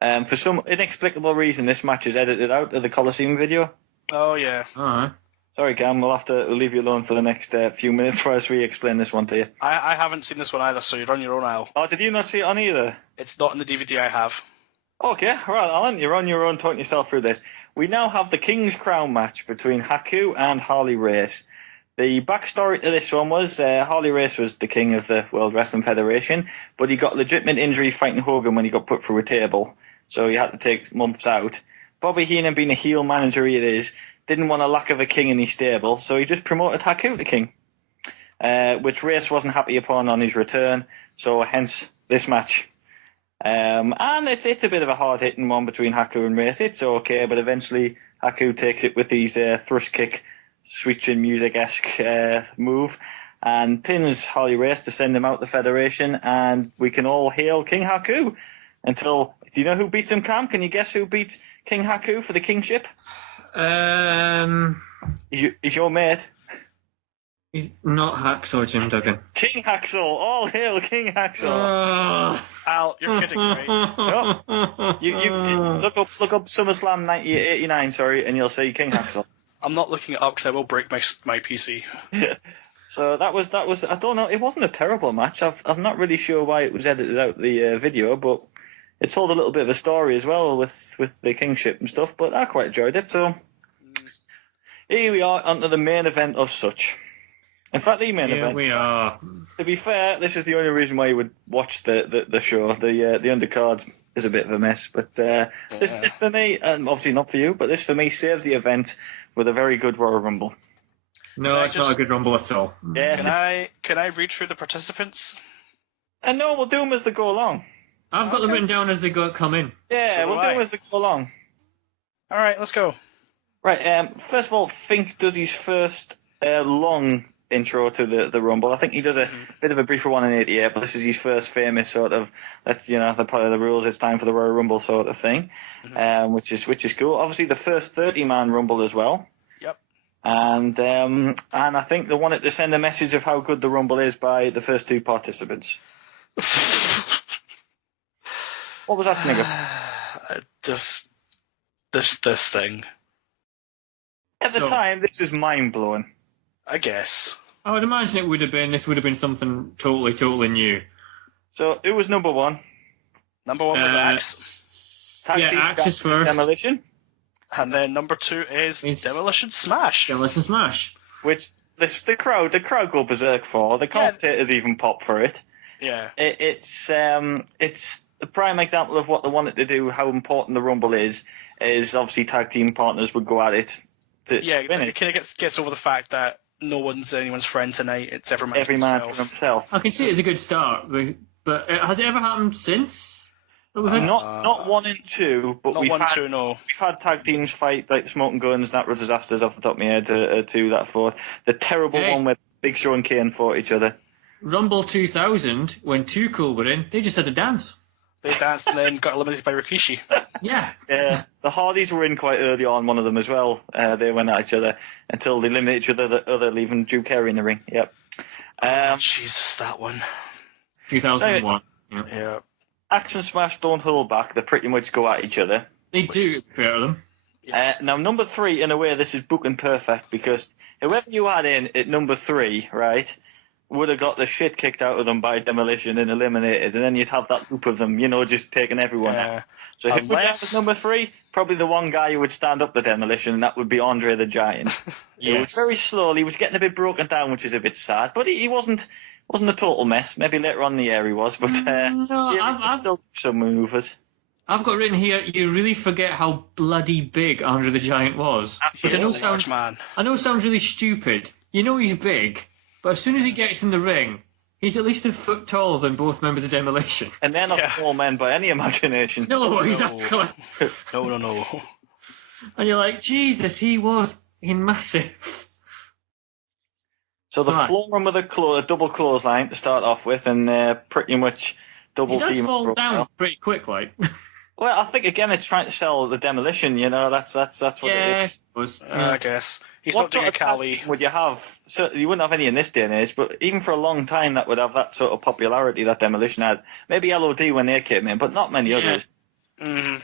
For some inexplicable reason, this match is edited out of the Coliseum video. Oh, yeah. Alright. Sorry, Cam, we'll leave you alone for the next few minutes whilst we explain this one to you. I haven't seen this one either, so you're on your own, Al. Oh, did you not see it on either? It's not in the DVD I have. Okay, right, Alan, you're on your own talking yourself through this. We now have the King's Crown match between Haku and Harley Race. The backstory to this one was Harley Race was the king of the World Wrestling Federation, but he got a legitimate injury fighting Hogan when he got put through a table, so he had to take months out. Bobby Heenan, being a heel manager he is, didn't want a lack of a king in his stable, so he just promoted Haku to king, which Race wasn't happy upon on his return, so hence this match. And it's a bit of a hard-hitting one between Haku and Race. It's okay, but eventually Haku takes it with his thrust kick, switching music-esque move, and pins Harley Race to send him out the Federation, and we can all hail King Haku until... Do you know who beats him, Cam? Can you guess who beats King Haku for the kingship? He's your mate. He's not Hacksaw Jim Duggan. King Hacksaw! All hail King Hacksaw! Al, you're kidding, right? No. You look up SummerSlam 1989, and you'll see King Hacksaw. I'm not looking it up because I will break my PC. So that was. I don't know. It wasn't a terrible match. I'm not really sure why it was edited out the video, but it told a little bit of a story as well with the kingship and stuff. But I quite enjoyed it. So here we are onto the main event of such. In fact, the main event. Here we are. To be fair, this is the only reason why you would watch the show. The undercard is a bit of a mess, but this for me, and obviously not for you, but this for me saves the event with a very good Royal Rumble. No, it's not a good Rumble at all. Yes. Can I read through the participants? And no, we'll do them as they go along. I've got them written down as they come in. Yeah, So we'll do them as they go along. All right, let's go. Right. First of all, Fink does his first long intro to the Rumble. I think he does a bit of a briefer one in '88, but this is his first famous sort of that's the part of the rules. It's time for the Royal Rumble sort of thing, which is cool. Obviously, the first 30-man Rumble as well. Yep. And I think they wanted to send a message of how good the Rumble is by the first two participants. What was that, Snigger? Just this thing. At the time, this was mind blowing. I guess. I would imagine this would have been something totally new. So, who was number one? Number one was Axe. Axe is first. Demolition. And then number two is Demolition Smash. Demolition Smash. Which the crowd go berserk for. The commentators even pop for it. Yeah. It's the prime example of what they wanted to do, how important the Rumble is obviously tag team partners would go at it. It kind of gets over the fact that no one's anyone's friend tonight. It's every man for himself. I can see it as a good start, but has it ever happened since? Not 1 and 2, but we've had tag teams fight like the Smoking Guns, Natural Disasters off the top of my head, 2 that fought. The terrible one where Big Show and Kane fought each other. Rumble 2000, when Too Cool were in, they just had a dance. They danced and then got eliminated by Rikishi. Yeah. The Hardys were in quite early on, one of them as well. They went at each other until they eliminated each other, leaving Drew Carey in the ring. Yep. Jesus, that one. 2001. Yeah. Action Smash don't hold back. They pretty much go at each other. They do, fair to them. Now, number 3, in a way, this is booking perfect because whoever you had in at number 3, right, would have got the shit kicked out of them by Demolition and eliminated, and then you'd have that group of them, just taking everyone out. So who would you have at number 3? Probably the one guy who would stand up to Demolition, and that would be Andre the Giant. He was very slow. He was getting a bit broken down, which is a bit sad, but he wasn't a total mess. Maybe later on in the year he was, but I've still some maneuvers. I've got written here, you really forget how bloody big Andre the Giant was. Absolutely. Which I know sounds really stupid. He's big, but as soon as he gets in the ring, he's at least a foot taller than both members of Demolition. And they're not small men by any imagination. No, exactly. No. And you're like, Jesus, he was massive. So the floor him with a double clothesline to start off with, and pretty much double team. He does fall down pretty quick, like. Well, I think again it's trying to sell the Demolition. That's what it is. I guess he's not doing a Cali. Would you have? So you wouldn't have any in this day and age, but even for a long time that would have that sort of popularity that Demolition had. Maybe LOD when they came in, but not many others. Mm-hmm.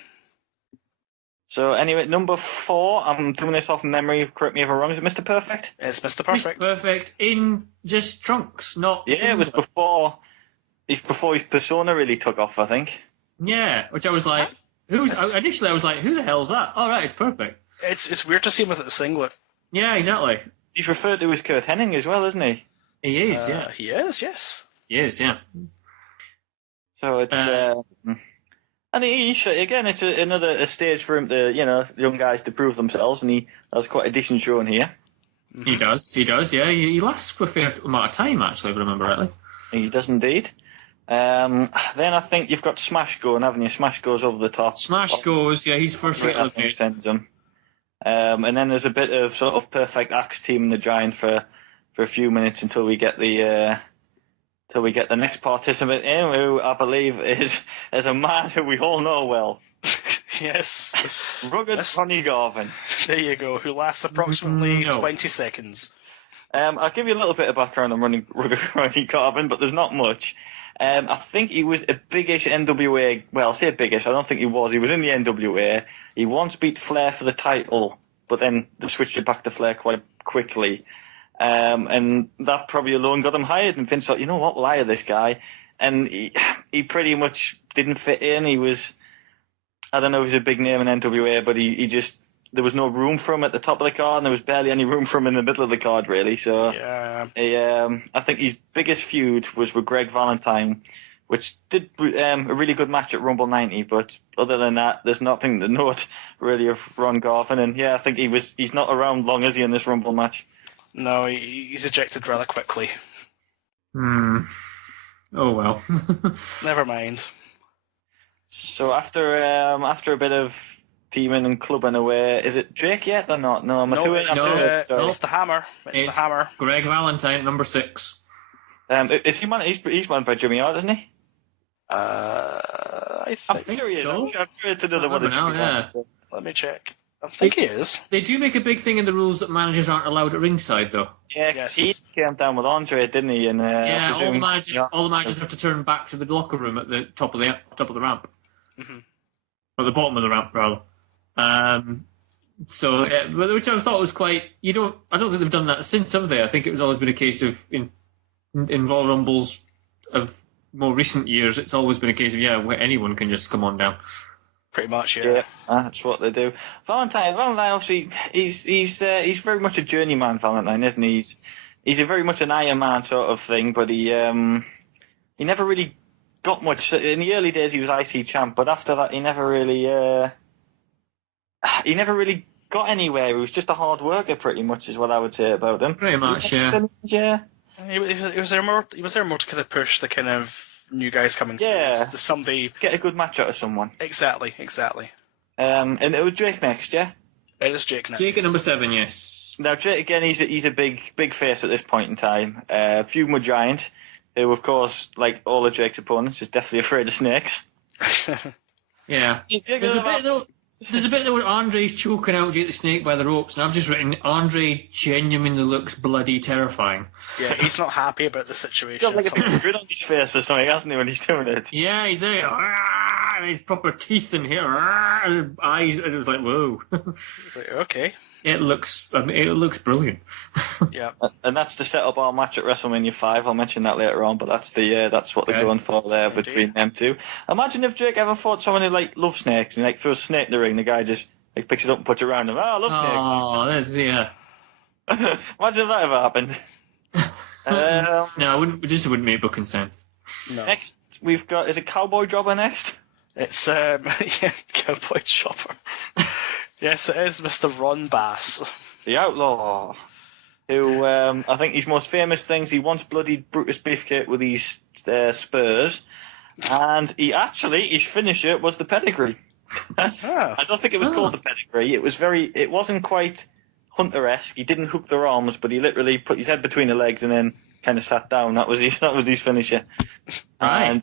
So anyway, number 4, I'm doing this off memory, correct me if I'm wrong, is it Mr. Perfect? It's Mr. Perfect. Mr. Perfect in just trunks, not... Yeah, it was before his persona really took off, I think. Yeah, which I was like, initially I was like, who the hell's that? Oh, right, it's Perfect. It's weird to see him with a singlet. Yeah, exactly. He's referred to as Kurt Hennig as well, isn't he? He is, yeah. He is, yes. He is, yeah. So it's... And again, it's another stage for him to, young guys to prove themselves, and he has quite a decent show in here. He does, yeah. He lasts for a fair amount of time, actually, if I remember rightly. He does indeed. Then I think you've got Smash going, haven't you? Smash goes over the top. Smash goes, yeah, he's first rate eliminated. Sends him. And then there's a bit of sort of Perfect Axe team the Giant for a few minutes until we get the next participant in, who I believe is a man who we all know well. Yes. Rugged Ronnie Garvin. There you go, who lasts approximately 20 seconds. I'll give you a little bit of background on Rugged Ronnie Garvin, but there's not much. I think he was a biggish NWA, well, I say biggish, I don't think he was. He was in the NWA. He once beat Flair for the title, but then they switched it back to Flair quite quickly. And that probably alone got him hired, and Vince thought, you know what, we'll hire this guy. And he pretty much didn't fit in. He was, I don't know if he was a big name in NWA, but he just, there was no room for him at the top of the card, and there was barely any room for him in the middle of the card, really. So I think his biggest feud was with Greg Valentine, which did a really good match at Rumble 90, but other than that, there's nothing to note, really, of Ron Garvin. And yeah, I think he's not around long, is he, in this Rumble match? No, he's ejected rather quickly. Oh well. Never mind. So after a bit of teaming and clubbing away, is it Drake yet or not? No, it's the Hammer. It's the Hammer. Greg Valentine, number 6. Is he man? He's managed by Jimmy Hart, isn't he? I think so. I'm sure it's another one of Jimmy Hart. So. Let me check. I think he is. They do make a big thing in the rules that managers aren't allowed at ringside, though. Yeah, yes. He came down with Andre, didn't he? And all the managers have to turn back to the locker room at the top of the ramp, or the bottom of the ramp, rather. So, which I thought was quite. I don't think they've done that since, have they? I think it was always been a case of in Royal Rumbles of more recent years, it's always been a case of where anyone can just come on down. Pretty much, yeah. That's what they do. Valentine, obviously, he's very much a journeyman. Valentine, isn't he? He's a very much an Iron Man sort of thing, but he never really got much. In the early days, he was IC champ, but after that, he never really got anywhere. He was just a hard worker, pretty much, is what I would say about him. Pretty much, yeah. He was there more to kind of push the kind of new guys coming through. Yeah. There's somebody... Get a good match out of someone. Exactly. And it was Drake next, yeah? It is Jake next. Jake at number 7, yes. Now, Drake, again, he's a big face at this point in time. Feudal Giant, who, of course, like all of Drake's opponents, is definitely afraid of snakes. Yeah. There's a bit where Andre's choking out Jake the Snake by the ropes, and I've just written, Andre genuinely looks bloody terrifying. Yeah, he's not happy about the situation. He's got like a big grin on his face or something, hasn't he, when he's doing it? Yeah, he's there, and his proper teeth in here, and eyes, and it was like, whoa. It's like, okay. It looks brilliant. Yeah. And that's to set up our match at WrestleMania 5. I'll mention that later on, but that's what they're going for there between them two. Imagine if Drake ever fought someone who loves snakes and throws a snake in the ring, the guy just picks it up and puts it around him. Oh, I love snakes. Oh, yeah. Imagine if that ever happened. No, it just wouldn't make booking sense. No. Next, we've got, is it Cowboy Jobber next? It's Cowboy Chopper. Yes, it is Mr. Ron Bass. The Outlaw, who I think his most famous things, he once bloodied Brutus Beefcake with his spurs, and his finisher was the pedigree. I don't think it was called the pedigree. It wasn't quite Hunter-esque. He didn't hook their arms, but he literally put his head between the legs and then kind of sat down. That was his finisher. Right. And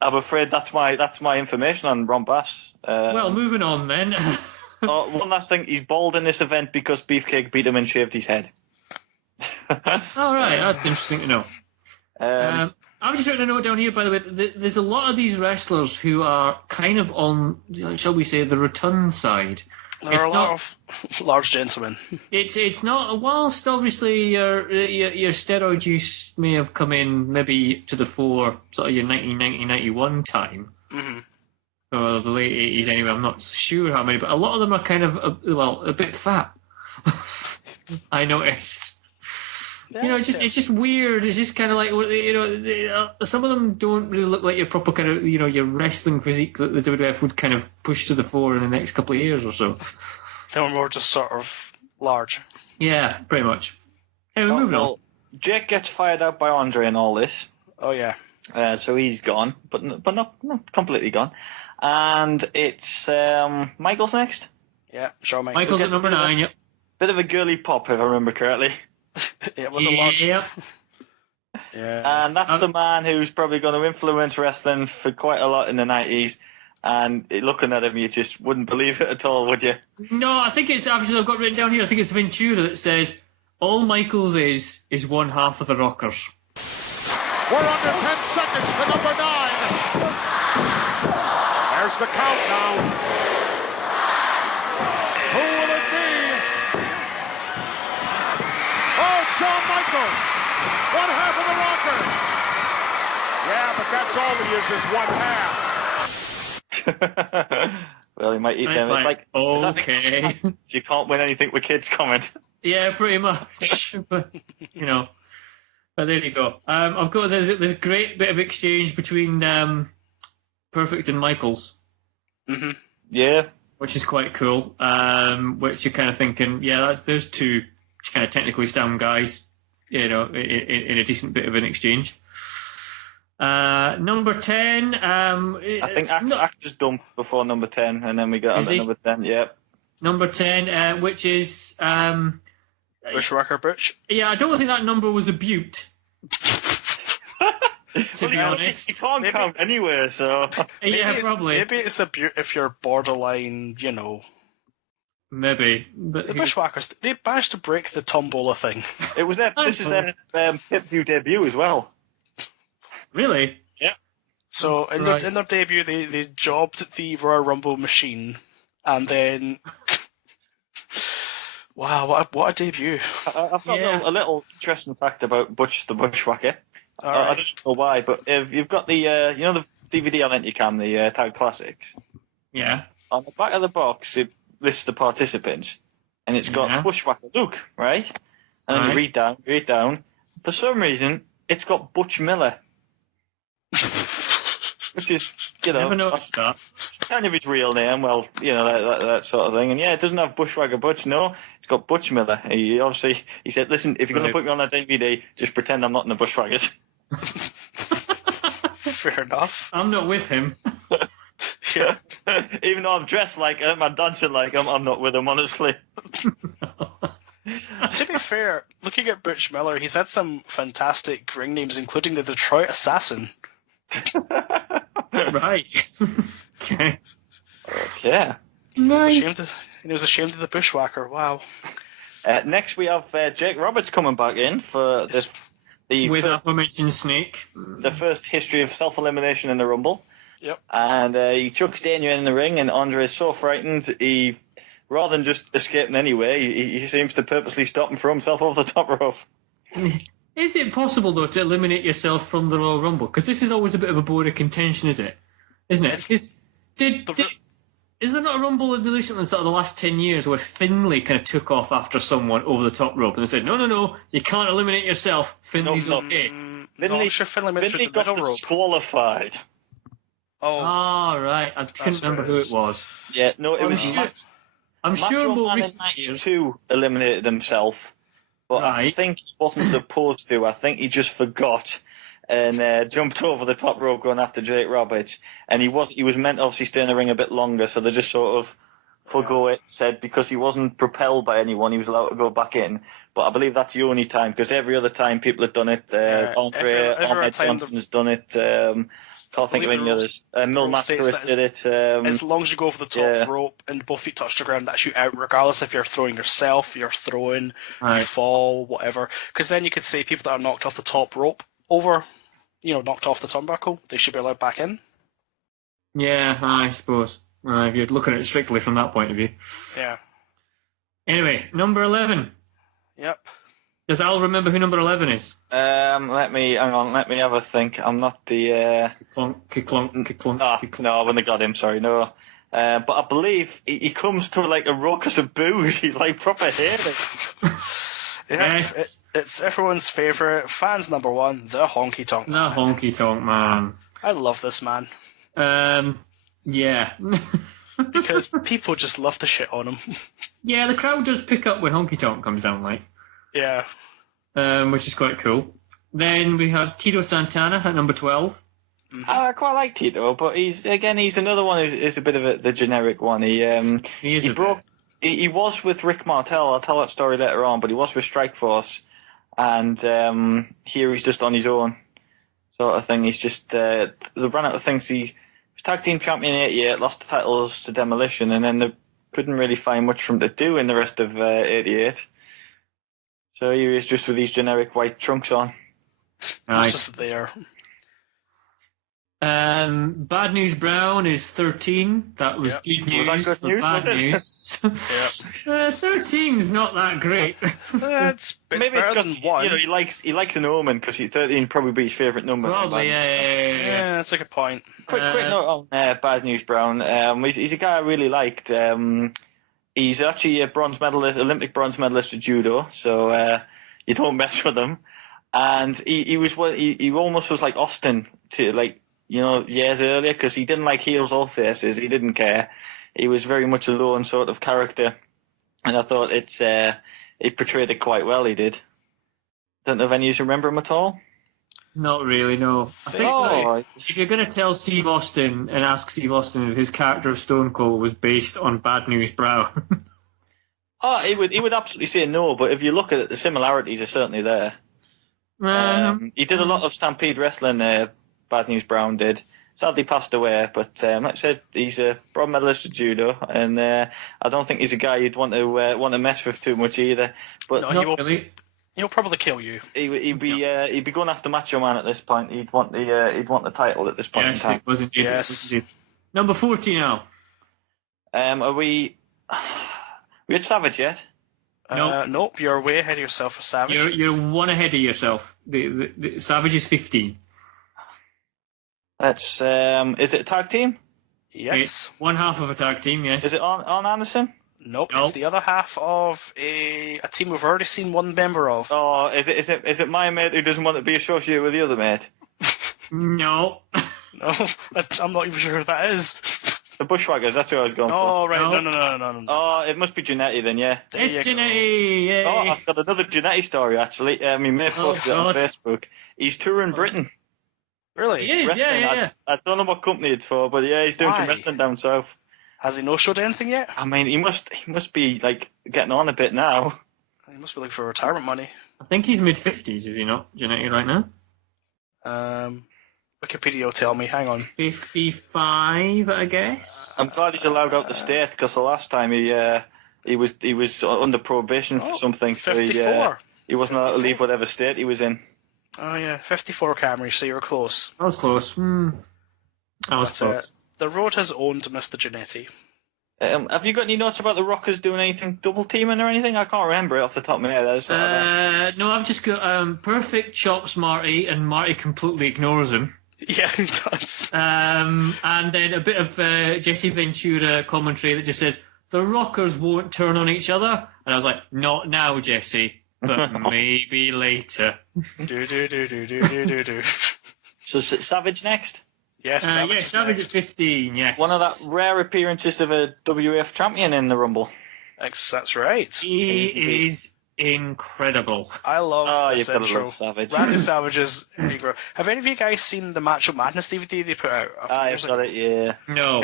I'm afraid that's my information on Ron Bass. Well, moving on then. One last thing, he's bald in this event because Beefcake beat him and shaved his head. All right, that's interesting to know. I'm just writing a note down here, by the way. There's a lot of these wrestlers who are kind of on, shall we say, the rotund side. There are a lot of large gentlemen. It's not. Whilst obviously your steroid use may have come in maybe to the fore, sort of your 1990-91 time. Mm-hmm. Or the late 80s anyway, I'm not sure how many, but a lot of them are kind of, a bit fat. I noticed. Yeah, it's just weird. It's just kind of like, some of them don't really look like your proper kind of, your wrestling physique that the WWF would kind of push to the fore in the next couple of years or so. They were more just sort of large. Yeah, pretty much. Anyway, moving on. Jake gets fired out by Andre in all this. Oh, yeah. So he's gone, but not completely gone. And it's Michaels next. Yeah, Shawn Michaels at number 9, yep. Bit of a girly pop, if I remember correctly. It was a large. Yep. Yeah. And that's the man who's probably going to influence wrestling for quite a lot in the 90s. And looking at him, you just wouldn't believe it at all, would you? No, I think it's actually, I've got written down here, I think it's Ventura that says, all Michaels is one half of the Rockers. We're under 10 seconds to number 9. There's the count now. Who will it be? Oh, Shawn Michaels. One half of the Rockers. Yeah, but that's all he is one half. Well, he might eat them. It's like, okay. You can't win anything with kids comment. Yeah, pretty much. But, but there you go. I've got there's a great bit of exchange between Perfect and Michaels. Mm-hmm. Yeah. Which is quite cool. Which you're kind of thinking, there's two kind of technically sound guys, in a decent bit of an exchange. Number 10. I think Actor's done before number 10, and then we got on to number 10. Yep. Number 10, which is Bushwhacker Butch. Yeah, I don't think that number was a butte. To be honest, you can't count anywhere, so yeah, probably. Maybe it's a butte if you're borderline, Maybe, but the Bushwhackers, they managed to break the tombola thing. It was this is their pay-per-view debut as well. Really? Yeah. So in their debut, they jobbed the Royal Rumble machine, and then wow, what a debut! I've got a little interesting fact about Butch the Bushwhacker. Right. I don't know why, but if you've got the the DVD on Anticam, the Tag Classics. Yeah. On the back of the box, it lists the participants, and it's got Bushwhacker Luke, right? And then you read down. For some reason, it's got Butch Miller, which is never noticed that. Kind of his real name. Well, that sort of thing. And it doesn't have Bushwhacker Butch. No, it's got Butch Miller. He said, listen, if you're going to put me on that DVD, just pretend I'm not in the Bushwhackers. Fair enough. I'm not with him. Yeah. Even though I'm dressed like him, I'm dancing like him, I'm not with him, honestly. To be fair, looking at Butch Miller, he's had some fantastic ring names, including the Detroit Assassin. Right. Okay. Okay. Nice. He was ashamed of the Bushwhacker. Wow. Next, we have Jake Roberts coming back in for the With first, aforementioned Snake. the first history of self-elimination in the Rumble. Yep. And he chucks Daniel in the ring, and Andre is so frightened, he, rather than just escaping anyway, he seems to purposely stop and throw himself off the top rope. Is it possible, though, to eliminate yourself from the Royal Rumble? Because this is always a bit of a bone of contention, isn't it? Is there not a Rumble in the recent sort of the last 10 years where Finlay kind of took off after someone over the top rope and they said, no, you can't eliminate yourself. Finlay's okay. Finlay made it through the got middle rope. disqualified. Oh, Ah, right. I couldn't remember who it was. Yeah, no, it was I'm sure Macho more Man in recent years. 92 eliminated himself, but I Right. think he wasn't supposed to. I think he just forgot and jumped over the top rope going after Jake Roberts. And he was meant to obviously stay in the ring a bit longer, so they just sort of forgo it, said because he wasn't propelled by anyone, he was allowed to go back in. But I believe that's the only time, because every other time people have done it. Andre every time Johnson's done it. Can't think of any others. Mil Mascaras did it. As long as you go over the top rope and both feet touch the ground, that's you out, regardless if you're throwing yourself, you're throwing, you fall, whatever. Because then you could say people that are knocked off the top rope over, knocked off the turnbuckle, they should be allowed back in. Yeah, I suppose. If you're looking at it strictly from that point of view. Yeah. Anyway, number 11. Yep. Does Al remember who number 11 is? Let me have a think. I'm not the. Clunk. No, I wouldn't have got him. Sorry, no. But I believe he comes to like a ruckus of boos. He's like proper hairy. Yes. It's everyone's favourite, fans number one, the Honky Tonk Man. The Honky Tonk Man. I love this man. Yeah. Because people just love to shit on him. Yeah, the crowd does pick up when Honky Tonk comes down, like. Yeah. Which is quite cool. Then we have Tito Santana at number 12. Mm-hmm. I quite like Tito, but he's another one who's a bit of the generic one. He was with Rick Martel. I'll tell that story later on, but he was with Strikeforce, and here he's just on his own, sort of thing. He's just they ran out of things. He was tag team champion in '88, lost the titles to Demolition, and then they couldn't really find much for him to do in the rest of '88. So he was just with these generic white trunks on. Nice. Just there. Bad News Brown is 13. That was good news. Was that good news? Bad news. Yep. 13's not that great. It's better than 1. He likes an omen because 13 probably be his favourite number. Probably, yeah. That's a good point. Quick note on Bad News Brown. He's a guy I really liked. He's actually a Olympic bronze medalist at judo, so you don't mess with him. And he almost was like Austin to years earlier, because he didn't like heels or faces. He didn't care. He was very much a lone sort of character, and I thought it portrayed it quite well. He did. Don't know if any of you remember him at all. Not really, no. I think if you're going to tell Steve Austin and ask Steve Austin if his character of Stone Cold was based on Bad News Brown. He would absolutely say no, but if you look at it, the similarities are certainly there. He did a lot of Stampede Wrestling, Bad News Brown did. Sadly passed away, but like I said, he's a bronze medalist at judo, and I don't think he's a guy you'd want to mess with too much either. But No, he'll probably kill you. He'd be going after Macho Man at this point. He'd want the title at this point in time. It was indeed. Yes. Number 40 now. Are we at Savage yet? Nope, you're way ahead of yourself for Savage. You're one ahead of yourself. The Savage is 15. That's is it a tag team? Yes. It's one half of a tag team, yes. Is it on Anderson? Nope, it's the other half of a team we've already seen one member of. Oh, is it my mate who doesn't want to be associated with the other mate? No. No, I'm not even sure who that is. The Bushwhackers, that's who I was going for. Oh, right, No. no. Oh, it must be Jannetty then, yeah. It's Jannetty, yay. Oh, I've got another Jannetty story, actually. My mate posted it on Facebook. He's touring Britain. Really? He is, Wrestling, yeah. I don't know what company it's for, but yeah, he's doing some Why? wrestling down south. Has he no showed anything yet? I mean, he must be like getting on a bit now. He must be looking for retirement money. I think he's mid-50s, is he not, Janetti, right now? Wikipedia will tell me. Hang on. 55, I guess. I'm glad he's allowed out the state because the last time he was under probation for something, so 54. he wasn't allowed to leave whatever state he was in. Oh yeah, 54 Camry, so you're close. I was close. I was But, close. the road has owned Mr. Janetti. Have you got any notes about the Rockers doing anything double teaming or anything? I can't remember it off the top of my head. No, I've just got Perfect chops Marty, and Marty completely ignores him. Yeah, he does. And then a bit of Jesse Ventura commentary that just says, the Rockers won't turn on each other. And I was like, not now, Jesse, but maybe later. Do. So Savage next? Yes, Savage is 15, yes. One of that rare appearances of a WF champion in the Rumble. That's right. He is incredible. I love this you've got to intro. love Savage. Randy Savage is incredible. Have any of you guys seen the Match Up Madness DVD they put out? I've got it, yeah. No.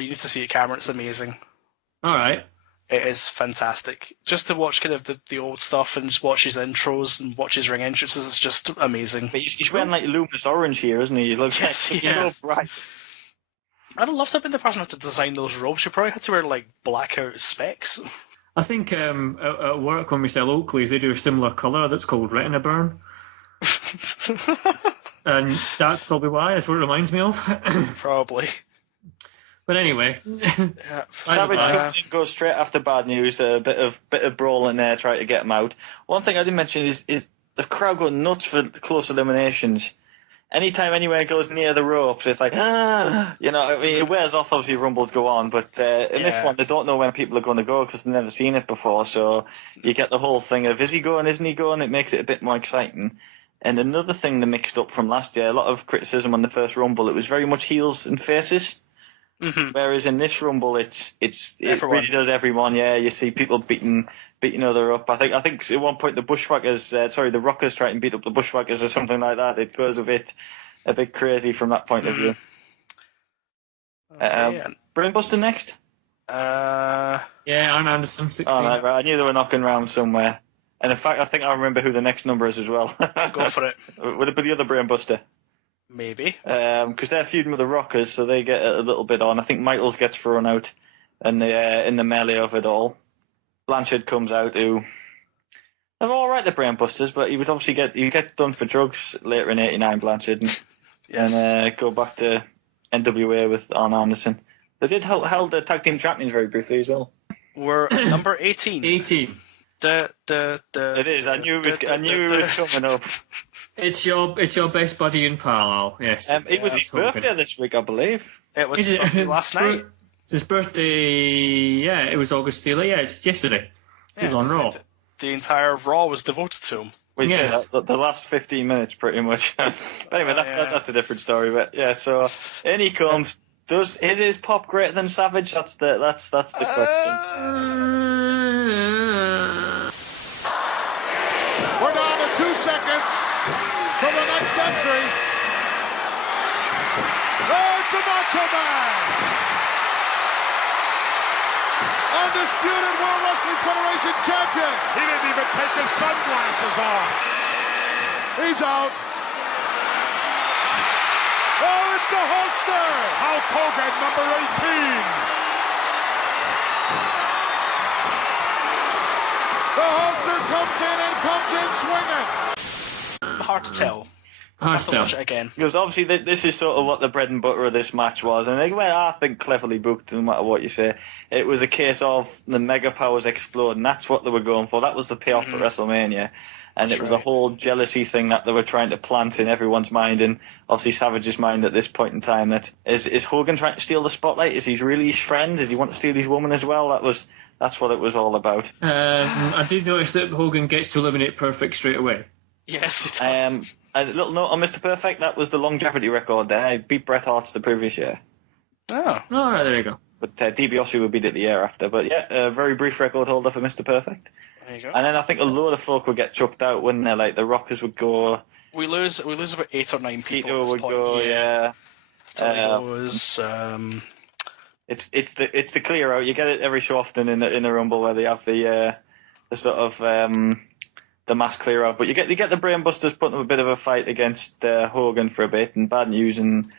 You need to see it, Cameron. It's amazing. All right. It is fantastic. Just to watch kind of the old stuff and just watch his intros and watch his ring entrances, it's just amazing. He's wearing like luminous orange here, isn't he? He looks so bright. I'd love to have been the person who had to design those robes. You probably had to wear like blackout specs. I think at work when we sell Oakleys, they do a similar colour that's called retina burn. And that's probably why. That's what it reminds me of. Probably. But anyway. Savage comes in, goes straight after Bad News, a bit of brawling there, trying to get him out. One thing I didn't mention is the crowd go nuts for close eliminations. Anytime anywhere goes near the ropes, it's like, I mean, it wears off, obviously Rumbles go on, but in this one, they don't know when people are going to go because they've never seen it before, so you get the whole thing of, is he going, isn't he going? It makes it a bit more exciting. And another thing they mixed up from last year, a lot of criticism on the first Rumble, it was very much heels and faces. Mm-hmm. Whereas in this Rumble, it really does everyone. Yeah, you see people beating other up. I think at one point the Rockers try and beat up the Bushwhackers or something like that. It goes a bit crazy from that point of view. Brainbuster next. Arn Anderson, 16. Oh, right. I knew they were knocking around somewhere. And in fact, I think I remember who the next number is as well. Go for it. Would it be the other Brainbuster? Maybe. Because they're feuding with the Rockers, so they get a little bit on. I think Michaels gets thrown out in the melee of it all. Blanchard comes out who they're all right, the Brainbusters, but he would obviously get done for drugs later in '89, Blanchard, and go back to NWA with Arn Anderson. They did held the tag team champions very briefly as well. We're number 18. 18. It is. I knew it was coming up. It's your best buddy in Parallel. Yes. It was his birthday this week, I believe. It was last night. His birthday. Yeah, it was August 3rd. Yeah, it's yesterday. He was on Raw. The entire Raw was devoted to him. The last 15 minutes, pretty much. But anyway, that's a different story. But yeah, so in he comes. Is his pop greater than Savage? That's the question. We're down to 2 seconds for the next entry. Oh, it's the Macho Man! Undisputed World Wrestling Federation champion. He didn't even take his sunglasses off. He's out. Oh, it's the Hulkster. Hulk Hogan, number 18. The Hulkster comes in swinging. Hard to tell. Hard to watch it again. Because obviously this is sort of what the bread and butter of this match was, and I think cleverly booked, no matter what you say. It was a case of the mega powers explode, and that's what they were going for. That was the payoff for WrestleMania. And it was a whole jealousy thing that they were trying to plant in everyone's mind, and obviously Savage's mind at this point in time. That is Hogan trying to steal the spotlight? Is he really his friend? Does he want to steal his woman as well? That's what it was all about. I did notice that Hogan gets to eliminate Perfect straight away. Yes, he does. A little note on Mr. Perfect, that was the longevity record there. He beat Bret Hart the previous year. Oh. All right, there you go. But DiBiase would beat it the year after. But yeah, a very brief record holder for Mr. Perfect. There you go. And then I think a load of folk would get chucked out, wouldn't they? Like the Rockers would go, We lose about 8 or 9 people Tito at this would point. go, yeah. Tito goes. It's the clear out. You get it every so often in the Rumble where they have the sort of the mass clear out. But you get the Brainbusters putting up a bit of a fight against Hogan for a bit, and Bad News and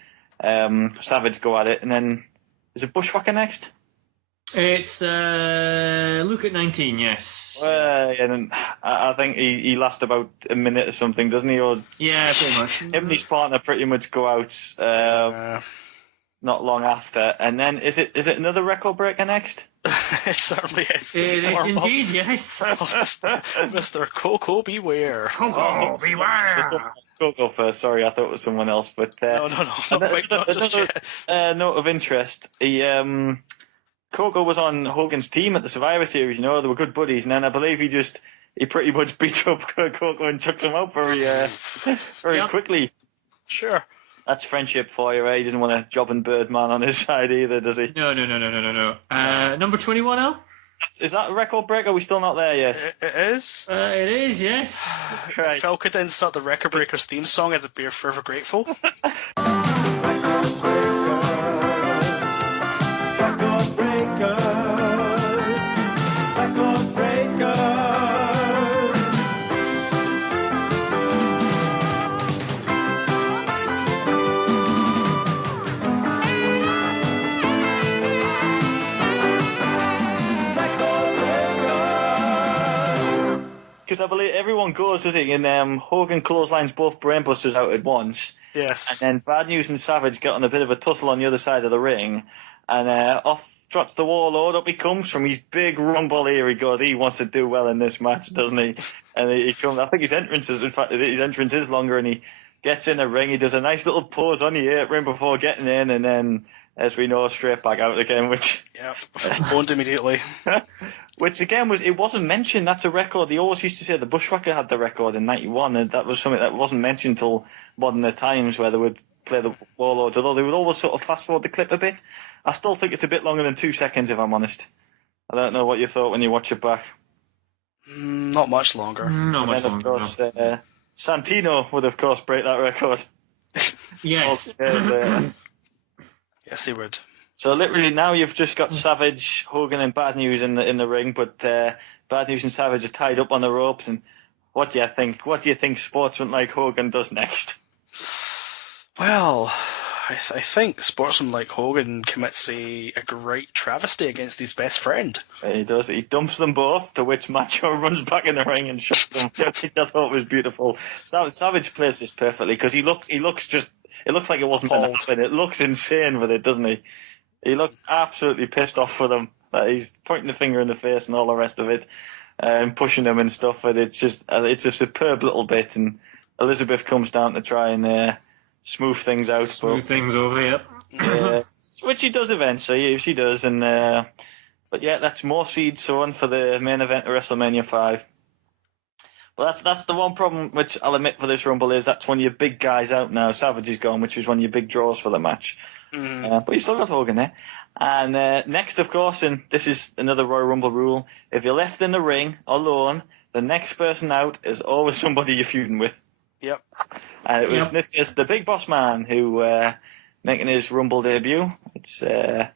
Savage go at it, and then is it Bushwhacker next? It's Luke at 19, yes. And I think he lasts about a minute or something, doesn't he? Or Yeah, pretty much. him and his partner pretty much go out not long after, and then is it another record breaker next? It certainly is. It is indeed, yes. Mr. Coco Beware. Coco Beware! Go first. Sorry, I thought it was someone else. But No. another note of interest. Coco was on Hogan's team at the Survivor Series. You know, they were good buddies, and then I believe he pretty much beat up Coco and chucked him out very quickly. Sure. That's friendship for you, eh? He doesn't want a jobbing Birdman on his side either, does he? No. Number 21, Al? Is that a record break? Are we still not there yet? It is. It is, yes. Right. If Phil could then start the Record Breakers theme song, I'd be forever grateful. Because I believe everyone goes, does he? And Hogan clotheslines both Brainbusters out at once. Yes. And then Bad News and Savage get on a bit of a tussle on the other side of the ring. And off trots the Warlord. Up he comes from his big rumble here. He goes, he wants to do well in this match, doesn't he? And he comes, I think his entrance is longer, and he gets in the ring. He does a nice little pose on the apron before getting in, and then, as we know, straight back out again, which... Yep, owned immediately. Which, again, it wasn't mentioned. That's a record. They always used to say the Bushwhacker had the record in 91, and that was something that wasn't mentioned till modern times, where they would play the Warlords, although they would always sort of fast-forward the clip a bit. I still think it's a bit longer than 2 seconds, if I'm honest. I don't know what you thought when you watch it back. Not much longer. Not much longer. Of course, Santino would, of course, break that record. Yes. Yes, he would. So literally now you've just got Savage, Hogan, and Bad News in the ring, but Bad News and Savage are tied up on the ropes. And what do you think? What do you think sportsman like Hogan does next? Well, I think sportsman like Hogan commits a great travesty against his best friend. He does. He dumps them both, to which Macho runs back in the ring and shuts them. Which I thought was beautiful. Savage plays this perfectly because he looks like it wasn't going to happen. It looks insane with it, doesn't he? He looks absolutely pissed off with him. He's pointing the finger in the face and all the rest of it, and pushing him and stuff. And it's a superb little bit. And Elizabeth comes down to try and smooth things out. Smooth things over, yep. Which she does eventually. She does. And but yeah, that's more seeds sown for the main event of WrestleMania 5. But that's the one problem which I'll admit for this Rumble is that's one of your big guys out now. Savage is gone, which was one of your big draws for the match. But you still got Hogan there. And next, of course, and this is another Royal Rumble rule, if you're left in the ring alone, the next person out is always somebody you're feuding with. Yep. And it was in this case the Big Boss Man who making his Rumble debut. It's guy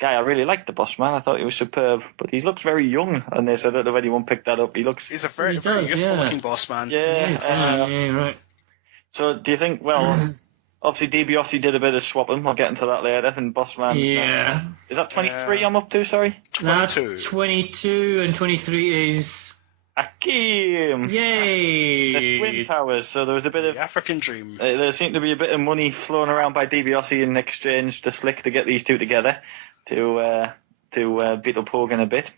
I really liked, the Boss Man. I thought he was superb, but he looks very young on this. I don't know if anyone picked that up. He's a very youthful looking Boss Man. Yeah. Right. So do you think? Well, obviously DiBiase did a bit of swapping. I'll get into that later. And Boss Man. Yeah. Is that 23? I'm up to. Sorry. 22. That's 22 and 23 is Akeem. Yay! The Twin Towers. So there was a bit of The African Dream. there seemed to be a bit of money flowing around by DiBiase in exchange to Slick to get these two together to beat up Hogan a bit,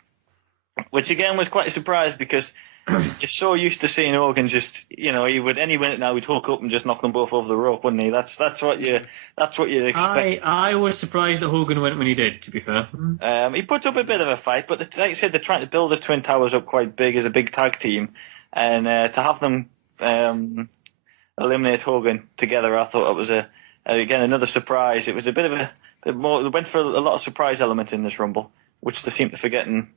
which again was quite a surprise because you're so used to seeing Hogan just, he would any minute now he'd hook up and just knock them both over the rope, wouldn't he? That's what you expect. I was surprised that Hogan went when he did, to be fair. He put up a bit of a fight, but like I said, they're trying to build the Twin Towers up quite big as a big tag team, and to have them eliminate Hogan together, I thought it was again another surprise. It was a bit of a bit more. They went for a lot of surprise elements in this Rumble, which they seem to forget in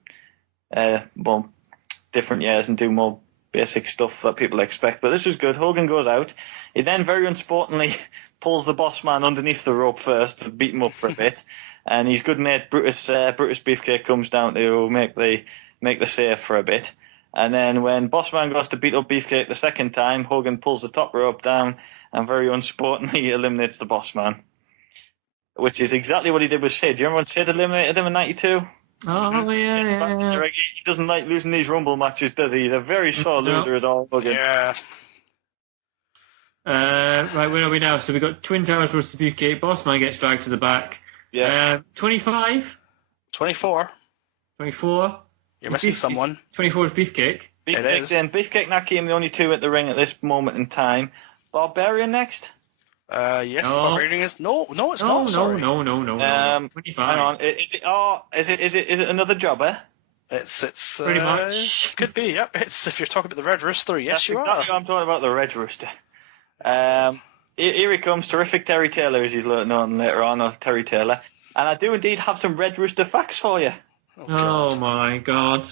different years and do more basic stuff that people expect. But this was good. Hogan goes out. He then very unsportingly pulls the boss man underneath the rope first to beat him up for a bit. And his good mate Brutus Beefcake comes down to make the save for a bit. And then when boss man goes to beat up Beefcake the second time, Hogan pulls the top rope down and very unsportingly eliminates the boss man. Which is exactly what he did with Sid. Do you remember when Sid eliminated him in 92? Oh, yeah. He doesn't like losing these Rumble matches, does he? He's a very sore loser at all, Hogan. Yeah. Right, where are we now? So we've got Twin Towers versus Beefcake. Boss man gets dragged to the back. Yeah. 25? 24. 24? You're missing someone. 24 is Beefcake. Beefcake and Hakeem, the only two at the ring at this moment in time. Barbarian next? Yes, No. Barbarian is... No, it's not, sorry. No. 25. Hang on. Is it another jobber? It's Pretty much. Could be, yep. It's, if you're talking about the Red Rooster, yes, That's you exactly are. what I'm talking about, the Red Rooster. Here he comes, Terrific Terry Taylor, as he's known later on, or Terry Taylor. And I do indeed have some Red Rooster facts for you. Oh my God.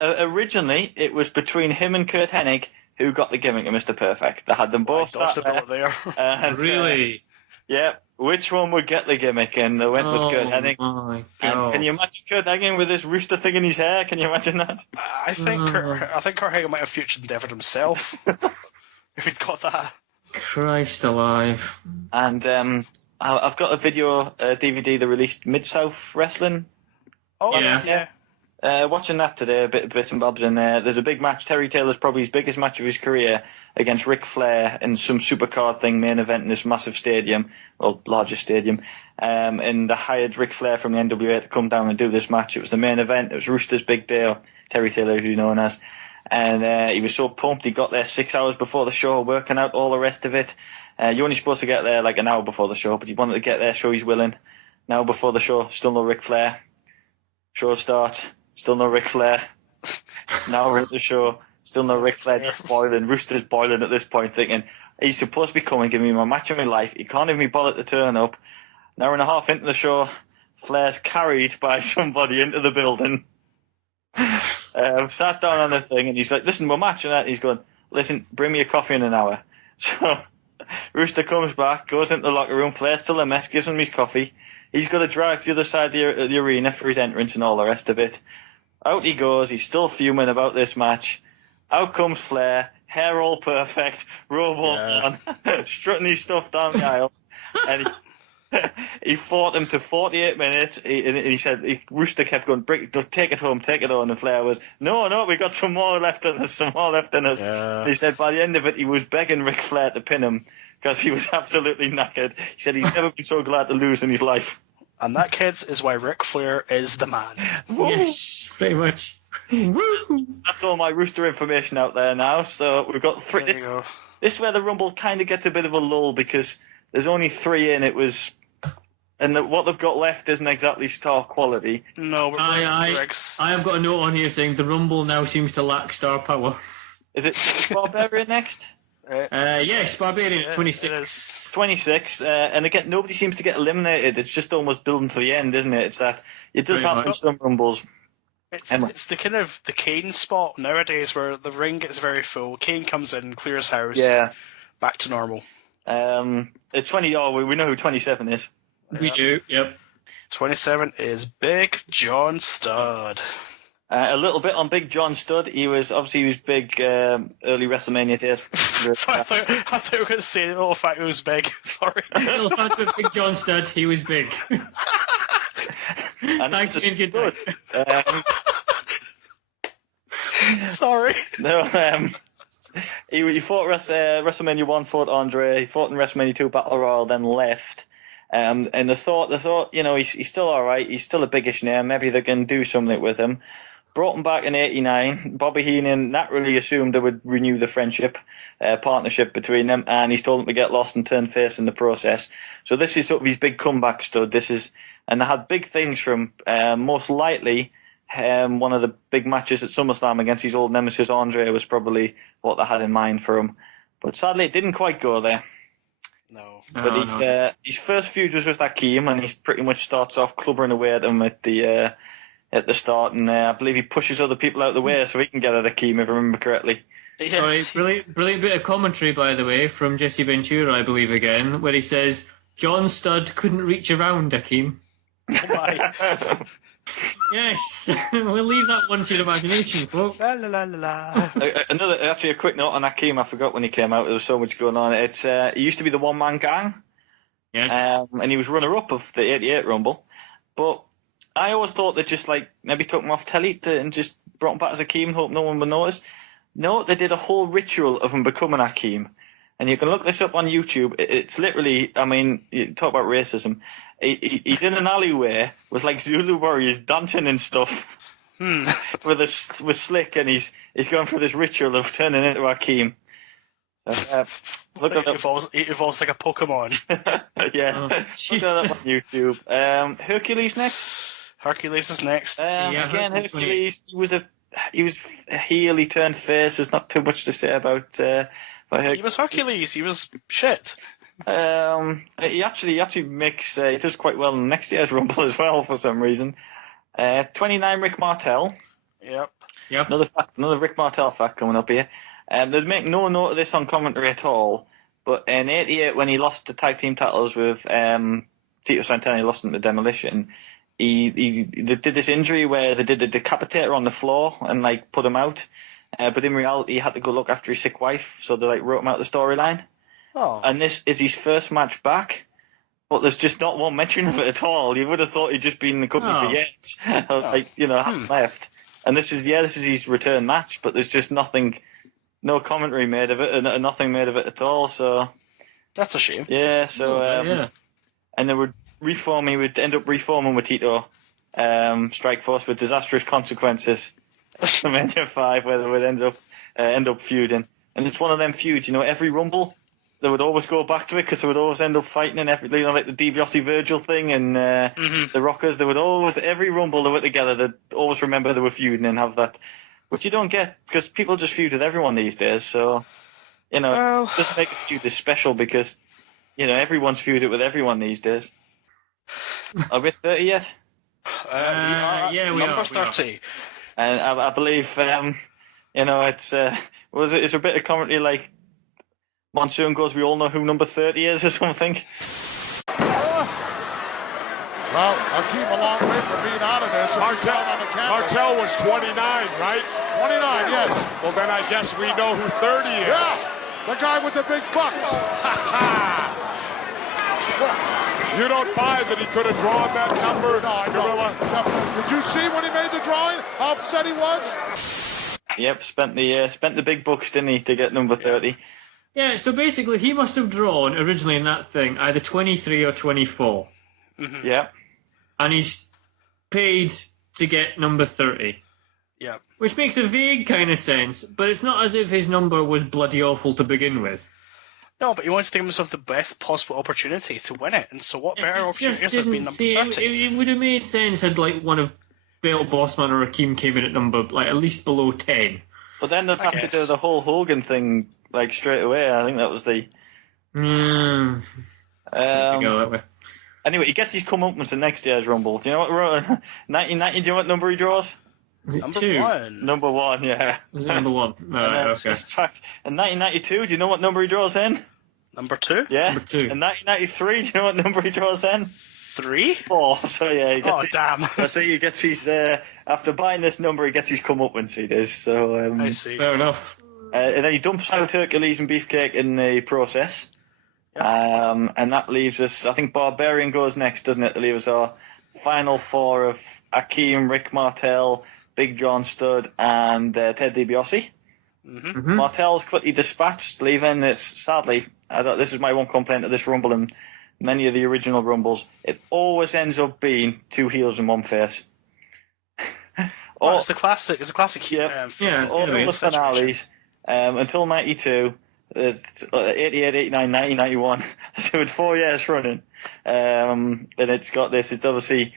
Originally, it was between him and Kurt Hennig who got the gimmick of Mr. Perfect. They had them both sat there. And, Really? Yeah, which one would get the gimmick? And they went with Kurt Hennig. My And God. can you imagine Kurt Hennig with this rooster thing in his hair? Can you imagine that? I think Kurt Hager might have future endeavoured himself. If he'd got that. Christ alive. And I've got a video DVD they released, Mid-South Wrestling. Oh, Yeah. Watching that today, a bit and bobs in there. There's a big match. Terry Taylor's probably his biggest match of his career against Ric Flair in some supercard thing, main event in this massive stadium, or largest stadium. And they hired Ric Flair from the NWA to come down and do this match. It was the main event. It was Rooster's big day, or Terry Taylor, who's known as. And he was so pumped. He got there 6 hours before the show, working out all the rest of it. You're only supposed to get there like an hour before the show, but he wanted to get there, show he's willing. An hour before the show, still no Ric Flair. Show starts, still no Ric Flair. Now we're at the show, still no Ric Flair, just boiling. Rooster's boiling at this point, thinking, he's supposed to be coming, giving me my match of my life. He can't even be bothered to turn up. An hour and a half into the show, Flair's carried by somebody into the building. Sat down on the thing, and he's like, listen, we're matching that. He's going, listen, bring me a coffee in an hour. So Rooster comes back, goes into the locker room, Flair's still a mess, gives him his coffee. He's got to drive to the other side of the arena for his entrance and all the rest of it. Out he goes, he's still fuming about this match. Out comes Flair, hair all perfect, robe all on, strutting his stuff down the aisle. And he fought him to 48 minutes. He said, Rooster kept going, take it home. And Flair was, no, we got some more left in us. Yeah. He said by the end of it, he was begging Ric Flair to pin him because he was absolutely knackered. He said he's never been so glad to lose in his life. And that, kids, is why Ric Flair is the man. Yes, pretty much. That's all my Rooster information out there now. So we've got three. There you go. This is where the Rumble kind of gets a bit of a lull because there's only three in. And what they've got left isn't exactly star quality. No, we're I have got a note on here saying the Rumble now seems to lack star power. Is it Barbarian next? Yes, Barbarian at 26. It is. 26, and again, nobody seems to get eliminated. It's just almost building to the end, isn't it? It's that it does Pretty happen in much. some Rumbles. It's the kind of the Kane spot nowadays where the ring gets very full. Kane comes in, clears house. Yeah. Back to normal. It's 20. Oh, we know who 27 is. We do, yep. 27 is Big John Studd. A little bit on Big John Studd. He was big early WrestleMania days. Sorry, I thought you were going to say the little fact he was big. Sorry. Little fact with Big John Studd, he was big. And Thank you, good night. Sorry. No, he fought WrestleMania 1, fought Andre. He fought in WrestleMania 2 Battle Royal, then left. And they thought, he's still all right. He's still a biggish name. Maybe they can do something with him. Brought him back in '89. Bobby Heenan naturally assumed they would renew the friendship, partnership between them, and he's told him to get lost and turn face in the process. So this is sort of his big comeback stud. And they had big things from most likely one of the big matches at SummerSlam against his old nemesis Andre was probably what they had in mind for him. But sadly, it didn't quite go there. No. But his first feud was with Hakeem, and he pretty much starts off clubbering away at him at the at the start, and I believe he pushes other people out of the way so he can get at Akeem, if I remember correctly. Yes. Sorry, brilliant bit of commentary, by the way, from Jesse Ventura, I believe, again, where he says, John Studd couldn't reach around Akeem. Oh my. Yes, we'll leave that one to your imagination, folks. La la la la la. Actually, a quick note on Akeem. I forgot when he came out. There was so much going on. He used to be the one-man gang, Yes. and he was runner-up of the '88 Rumble. But I always thought they just like maybe took him off telly and just brought him back as Akeem and hope no one would notice. No, they did a whole ritual of him becoming Akeem. And you can look this up on YouTube. It's literally, I mean, you talk about racism. He's in an alleyway with like Zulu warriors dancing and stuff with Slick, and he's going through this ritual of turning into Akeem. Look at that. It evolves like a Pokemon. Yeah, look at that on YouTube. Hercules next. Hercules is next. Again, Hercules. He was a heel. He turned face. There's not too much to say about Hercules. He was Hercules. He was shit. He actually makes he does quite well in next year's Rumble as well for some reason. 29 Rick Martel. Yep. Another Rick Martel fact coming up here. They make no note of this on commentary at all. But in '88, when he lost the tag team titles with Tito Santana, he lost them to Demolition. They did this injury where they did the decapitator on the floor and like put him out. But in reality, he had to go look after his sick wife, so they like wrote him out of the storyline. Oh. And this is his first match back, but there's just not one mention of it at all. You would have thought he'd just been in the company for years, hadn't left. And this is his return match, but there's just nothing, no commentary made of it, and nothing made of it at all. So that's a shame. Yeah. So and they would reform. He would end up reforming with Tito, Strike Force with disastrous consequences. WrestleMania 5, where they would end up feuding, and it's one of them feuds. Every Rumble, they would always go back to it because they would always end up fighting and everything, like the DiBiase Virgil thing and the Rockers. They would always, every Rumble they were together, they'd always remember they were feuding and have that, which you don't get because people just feud with everyone these days. So, it doesn't make a feud this special because, everyone's feuded with everyone these days. Are we at 30 yet? Yeah, we number are. 30. And I believe, it's a bit of commentary like Monsoon goes, we all know who number 30 is or something. Well, Akeem a long way from being out of this. Martel was 29, right? 29, yes. Well, then I guess we know who 30 is. Yeah, the guy with the big bucks. You don't buy that he could have drawn that number, Gorilla? No, did you see when he made the drawing how upset he was? Yep, spent the big bucks, didn't he, to get number 30? Yeah, so basically he must have drawn originally in that thing either 23 or 24. Mm-hmm. Yeah. And he's paid to get number 30. Yeah. Which makes a vague kind of sense, but it's not as if his number was bloody awful to begin with. No, but he wanted to give himself the best possible opportunity to win it, and so what better opportunity than being number 30? It would have made sense had one of Bill Bossman or Akeem came in at number at least below 10. But then they'd have to do the whole Hogan thing straight away. I think that was the. Go that way. Anyway, he gets his comeuppance in next year's Rumble. Do you know what? 1990. Do you know what number he draws? Number 2. 1. Number 1, yeah. Was it number 1? Right, okay. In 1992, do you know what number he draws in? Number 2? Yeah. Number 2. In 1993, do you know what number he draws in? 3? 4. So yeah, he gets damn. So he gets his after buying this number, he gets his comeuppance. He does. So I see. Fair enough. And then he dumps out Hercules and Beefcake in the process. Yep. And that leaves us. I think Barbarian goes next, doesn't it? To leave us our final 4 of Akeem, Rick Martel, Big John Studd, and Ted DiBiase. Mm-hmm. Martel's quickly dispatched, leaving. Sadly, this is my one complaint of this Rumble and many of the original Rumbles. It always ends up being 2 heels and 1 face. It's the classic. It's a classic. Yeah, all the finales until 92. 88, 89, 90, 91. So it's 4 years running. And it's got this. It's obviously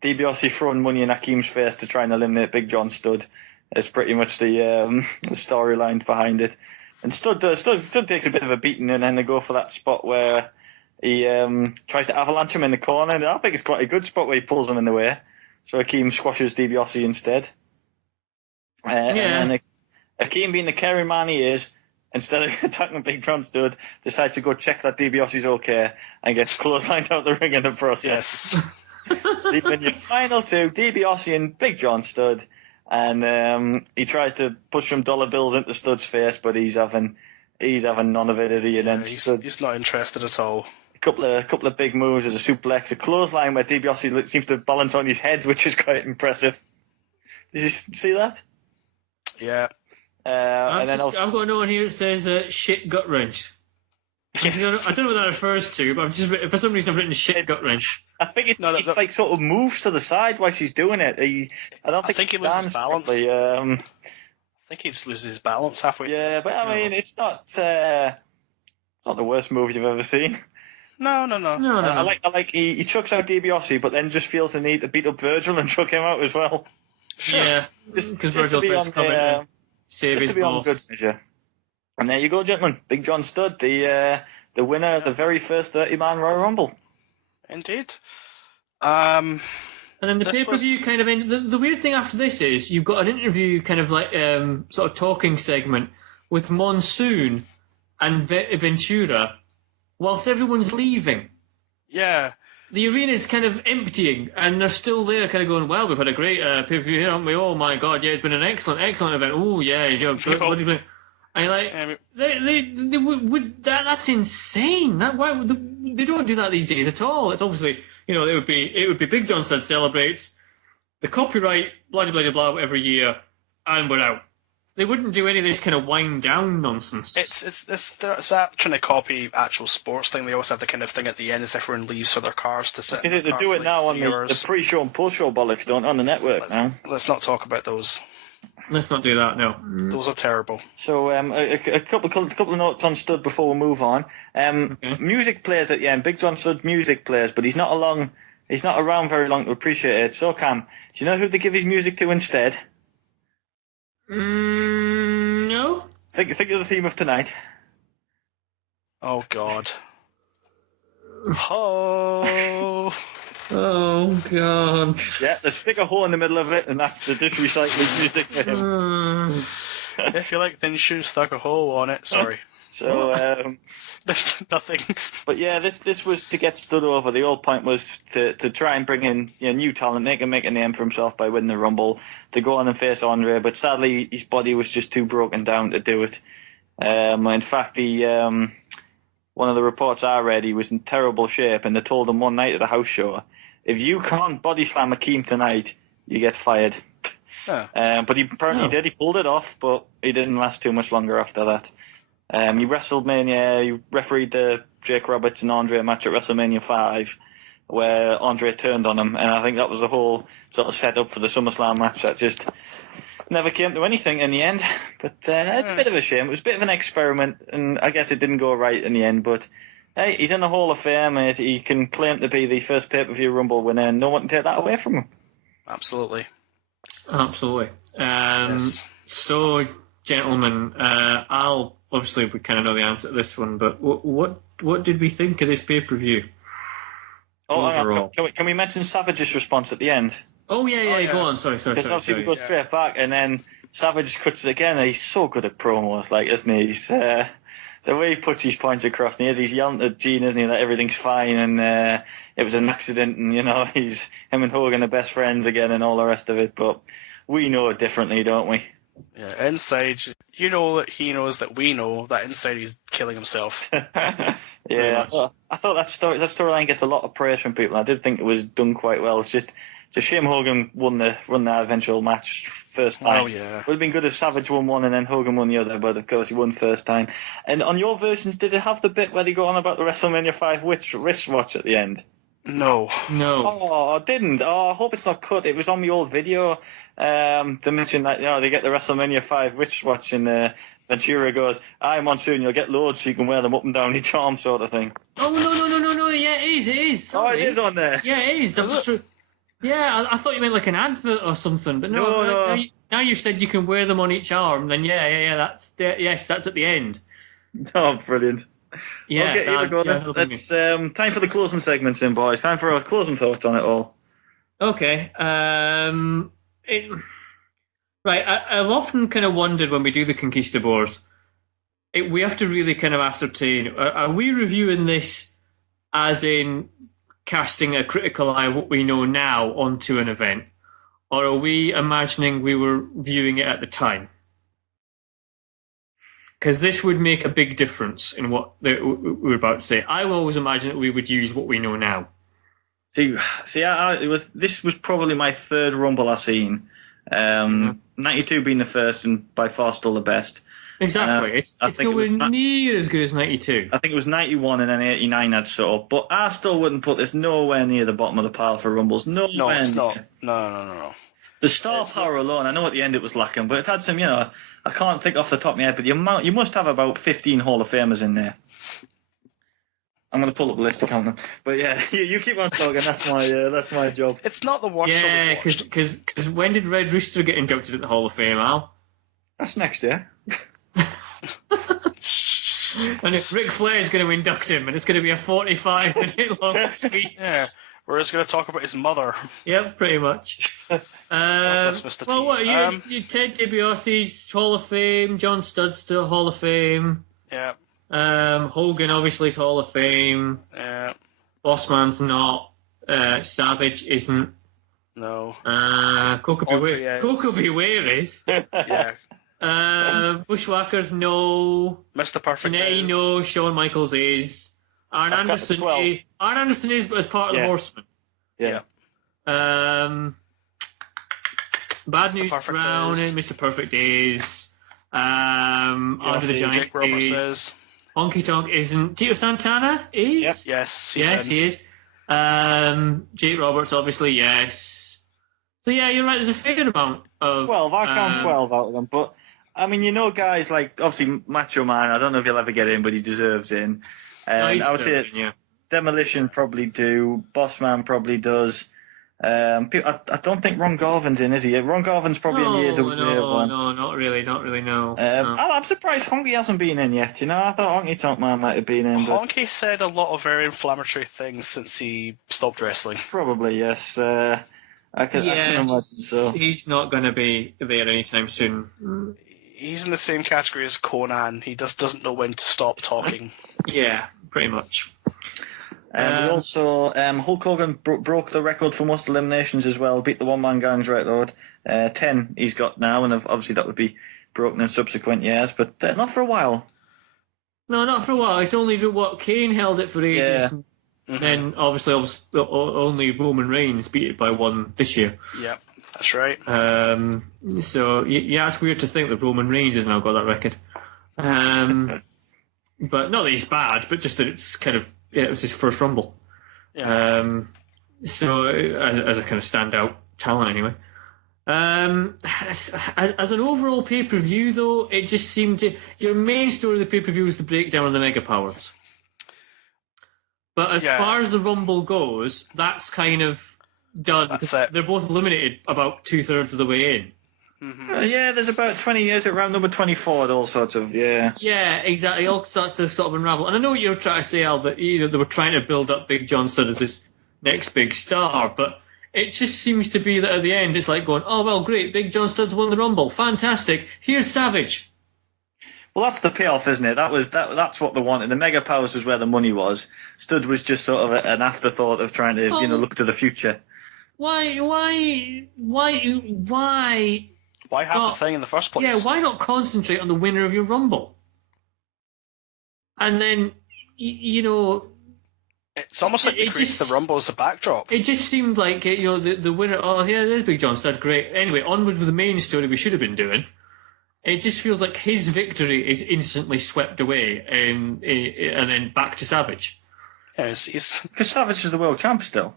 DiBiase throwing money in Akeem's face to try and eliminate Big John Studd. It's pretty much the storyline behind it. And Studd takes a bit of a beating, and then they go for that spot where he tries to avalanche him in the corner. And I think it's quite a good spot where he pulls him in the way. so Hakeem squashes DiBiase instead. And then Hakeem, being the caring man he is, instead of attacking Big John Studd, decides to go check that DiBiase's okay and gets clotheslined out the ring in the process. Yes. Leaving your final two, DiBiase and Big John Studd. And he tries to push some dollar bills into Studd's face, but he's having none of it, is he? And then he's not interested at all. A couple of big moves as a suplex, a clothesline where DiBiase seems to balance on his head, which is quite impressive. Did you see that? Yeah. And then I've got a note on here that says shit gut wrench. Yes. I don't know what that refers to, but for some reason I've written shit gut wrench. I think it's like sort of moves to the side while she's doing it. I think he loses balance. Properly. I think he just loses his balance halfway. Yeah, but I mean, it's not the worst move you've ever seen. No. I like he chucks out DiBiase, but then just feels the need to beat up Virgil and chuck him out as well. Sure. Yeah, because Virgil tries to come in and save his boss. Good measure. And there you go, gentlemen. Big John Studd, the winner of the very first 30-man Royal Rumble. Indeed. And then the pay-per-view kind of ended. The weird thing after this is you've got an interview kind of like sort of talking segment with Monsoon and Ventura whilst everyone's leaving. Yeah. The arena's kind of emptying, and they're still there, kind of going, well, we've had a great pay-per-view here, haven't we? Oh, my God, yeah, it's been an excellent event. Oh, yeah, good. What do you mean? And you're like, that's insane. They don't do that these days at all. It's obviously, it would be Big John Studd celebrates, the copyright, blah, blah, blah, blah, every year, and we're out. They wouldn't do any of this kind of wind down nonsense. It's that trying to copy actual sports thing. They always have the kind of thing at the end as everyone leaves for their cars to sit. They do it now on the pre-show and post-show bollocks, don't on the network now. Let's not talk about those. Let's not do that. No, those are terrible. So a couple of notes on Studd before we move on. Music plays at the end. Big John Studd music plays, but he's not around very long to appreciate it. So Cam, do you know who they give his music to instead? No. Think of the theme of tonight. Oh God. Oh. Oh God. Yeah, they stick a hole in the middle of it, and that's the dish recycling music for him. If you like thin shoes, stuck a hole on it. Sorry. So nothing. But yeah, this was to get Studd over. The whole point was to try and bring in new talent, make a name for himself by winning the Rumble, to go on and face Andre. But sadly, his body was just too broken down to do it. In fact, one of the reports I read, he was in terrible shape, and they told him one night at a house show, if you can't body slam Hakeem tonight, you get fired. But he apparently did. He pulled it off, but he didn't last too much longer after that. He WrestleMania, he refereed the Jake Roberts and Andre match at WrestleMania 5, where Andre turned on him, and I think that was the whole sort of setup for the SummerSlam match that just never came to anything in the end. But it's a bit of a shame. It was a bit of an experiment, and I guess it didn't go right in the end, but hey, he's in the Hall of Fame, and he can claim to be the first pay-per-view Rumble winner, and no one can take that away from him. Absolutely. Yes. So, gentlemen, obviously we kind of know the answer to this one, but what did we think of this pay-per-view? Oh, can we mention Savage's response at the end? Oh yeah. Go on. Sorry. Because obviously we go straight back, and then Savage cuts it again. And he's so good at promos, isn't he? He's the way he puts his points across, and he's yelling at Gene, isn't he, that everything's fine, and it was an accident, and him and Hogan are best friends again, and all the rest of it. But we know it differently, don't we? Yeah, inside, that he knows that we know that inside he's killing himself. Yeah, I thought that storyline gets a lot of praise from people. I did think it was done quite well. It's a shame Hogan won the eventual match first time. Oh yeah, it would have been good if Savage won one and then Hogan won the other, but of course he won first time. And on your versions, did it have the bit where they go on about the WrestleMania 5 wristwatch at the end? No. Oh, I didn't. Oh, I hope it's not cut. It was on the old video. They mentioned that they get the WrestleMania 5 wristwatch, and Ventura goes, "I'm Monsoon. You'll get loads so you can wear them up and down your charm," sort of thing. Oh no! Yeah, it is. Sorry. Oh, it is on there. Yeah, it is. That's true. Yeah, I thought you meant like an advert or something, but no. Now you said you can wear them on each arm. Then yeah, that's at the end. Oh, brilliant. Yeah, okay, here we go then. That's time for the closing segments, boys. Time for our closing thoughts on it all. Okay. Right. I've often kind of wondered when we do the Conquistadores, we have to really kind of ascertain: are we reviewing this as in casting a critical eye of what we know now onto an event, or are we imagining we were viewing it at the time? Because this would make a big difference in what we're about to say. I always imagine that we would use what we know now. See, this was probably my third Rumble I've seen. 92 being the first and by far still the best. Exactly. It's nowhere near as good as 92. I think it was 91 and then 89 I'd sort of, but I still wouldn't put this nowhere near the bottom of the pile for Rumbles. No, it's not. No. The star power alone, I know at the end it was lacking, but it had some, I can't think off the top of my head, but you must have about 15 Hall of Famers in there. I'm going to pull up the list to count them. But yeah, you keep on talking. That's my job. It's not the worst. Yeah, because when did Red Rooster get inducted at the Hall of Fame, Al? That's next year. And if Ric Flair is going to induct him, and it's going to be a 45-minute long speech. Yeah, we're just going to talk about his mother. Yep, pretty much. Well, what you Ted DiBiase's Hall of Fame, John Studd's still Hall of Fame. Yeah. Hogan obviously is Hall of Fame. Yeah. Bossman's not. Savage isn't. No. Coco Beware is. Yeah. Bushwhackers no. Mr. Perfect Janae is. no. Shawn Michaels is. Arn Anderson is. Arn Anderson is, but as part of the Horsemen. Yeah. Bad Mr. News Perfect Brown is. and Mr. Perfect is. Andre the Giant Jake Roberts is. Honky Tonk isn't. Tito Santana is. Yep. Yes. He is. Jake Roberts, obviously, yes. So yeah, you're right. There's a fair amount of 12. I count 12 out of them, but I mean, guys like obviously Macho Man. I don't know if he'll ever get in, but he deserves in. I would say Demolition probably do. Bossman probably does. I don't think Ron Garvin's in, is he? Ron Garvin's probably in the one. No, not really, no. I'm surprised Honky hasn't been in yet. I thought Honky Tonk Man might have been in. But Honky said a lot of very inflammatory things since he stopped wrestling. Probably, yes. I can imagine so. He's not going to be there anytime soon. He's in the same category as Conan. He just doesn't know when to stop talking. Yeah, pretty much. We also Hulk Hogan broke the record for most eliminations as well. Beat the one-man gang's record. 10 he's got now, and obviously that would be broken in subsequent years, but not for a while. No, not for a while. It's only Kane held it for ages. Yeah. And then obviously only Roman Reigns beat it by one this year. Yep, that's right. So yeah, it's weird to think that Roman Reigns has now got that record. But not that he's bad, but just that it's kind of it was his first Rumble. Yeah. So as a kind of standout talent anyway. As an overall pay-per-view though, it just seemed your main story of the pay-per-view was the breakdown of the Mega Powers. But as far as the Rumble goes, that's kind of done. That's it. They're both eliminated about 2/3 of the way in. Mm-hmm. There's about 20 years at round number 24, all sorts of, Yeah, exactly. It all starts to sort of unravel. And I know what you're trying to say, Al, that they were trying to build up Big John Studd as this next big star, but it just seems to be that at the end it's like going, oh, well, great, Big John Studd's won the Rumble. Fantastic. Here's Savage. Well, that's the payoff, isn't it? That's what they wanted. The Mega Powers was where the money was. Studd was just sort of an afterthought of trying to, look to the future. Why have the thing in the first place? Yeah, why not concentrate on the winner of your Rumble? And then, it's almost like they created the Rumble as a backdrop. It just seemed like, the winner, oh, yeah, there's Big John Studd, great. Anyway, onward with the main story we should have been doing. It just feels like his victory is instantly swept away and then back to Savage. Because Savage is the world champ still.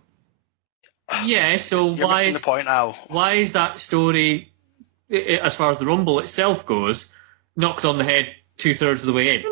Yeah, so You're missing the point now. Why is that story, as far as the Rumble itself goes, knocked on the head 2/3 of the way in?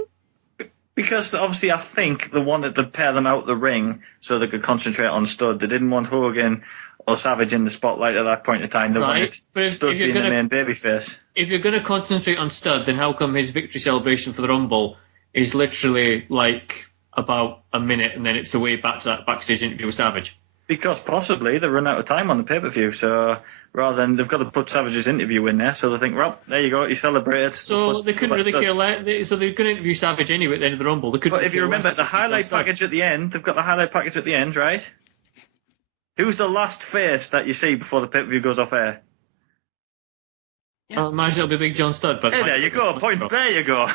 Because obviously I think they wanted to pair them out the ring so they could concentrate on Studd. They didn't want Hogan or Savage in the spotlight at that point in time. They wanted Studd being the main babyface. If you're going to concentrate on Studd, then how come his victory celebration for the Rumble is literally like about a minute and then it's away back to that backstage interview with Savage? Because possibly they run out of time on the pay-per-view, so rather than they've got to put Savage's interview in there, so they think, well, there you go, he celebrated. So they couldn't really care less. So they're going to interview Savage anyway at the end of the Rumble. But if you remember, the highlight package at the end, they've got the highlight package at the end, right? Who's the last face that you see before the pay-per-view goes off air? I imagine it'll be Big John Studd. But hey, there you go. There you go.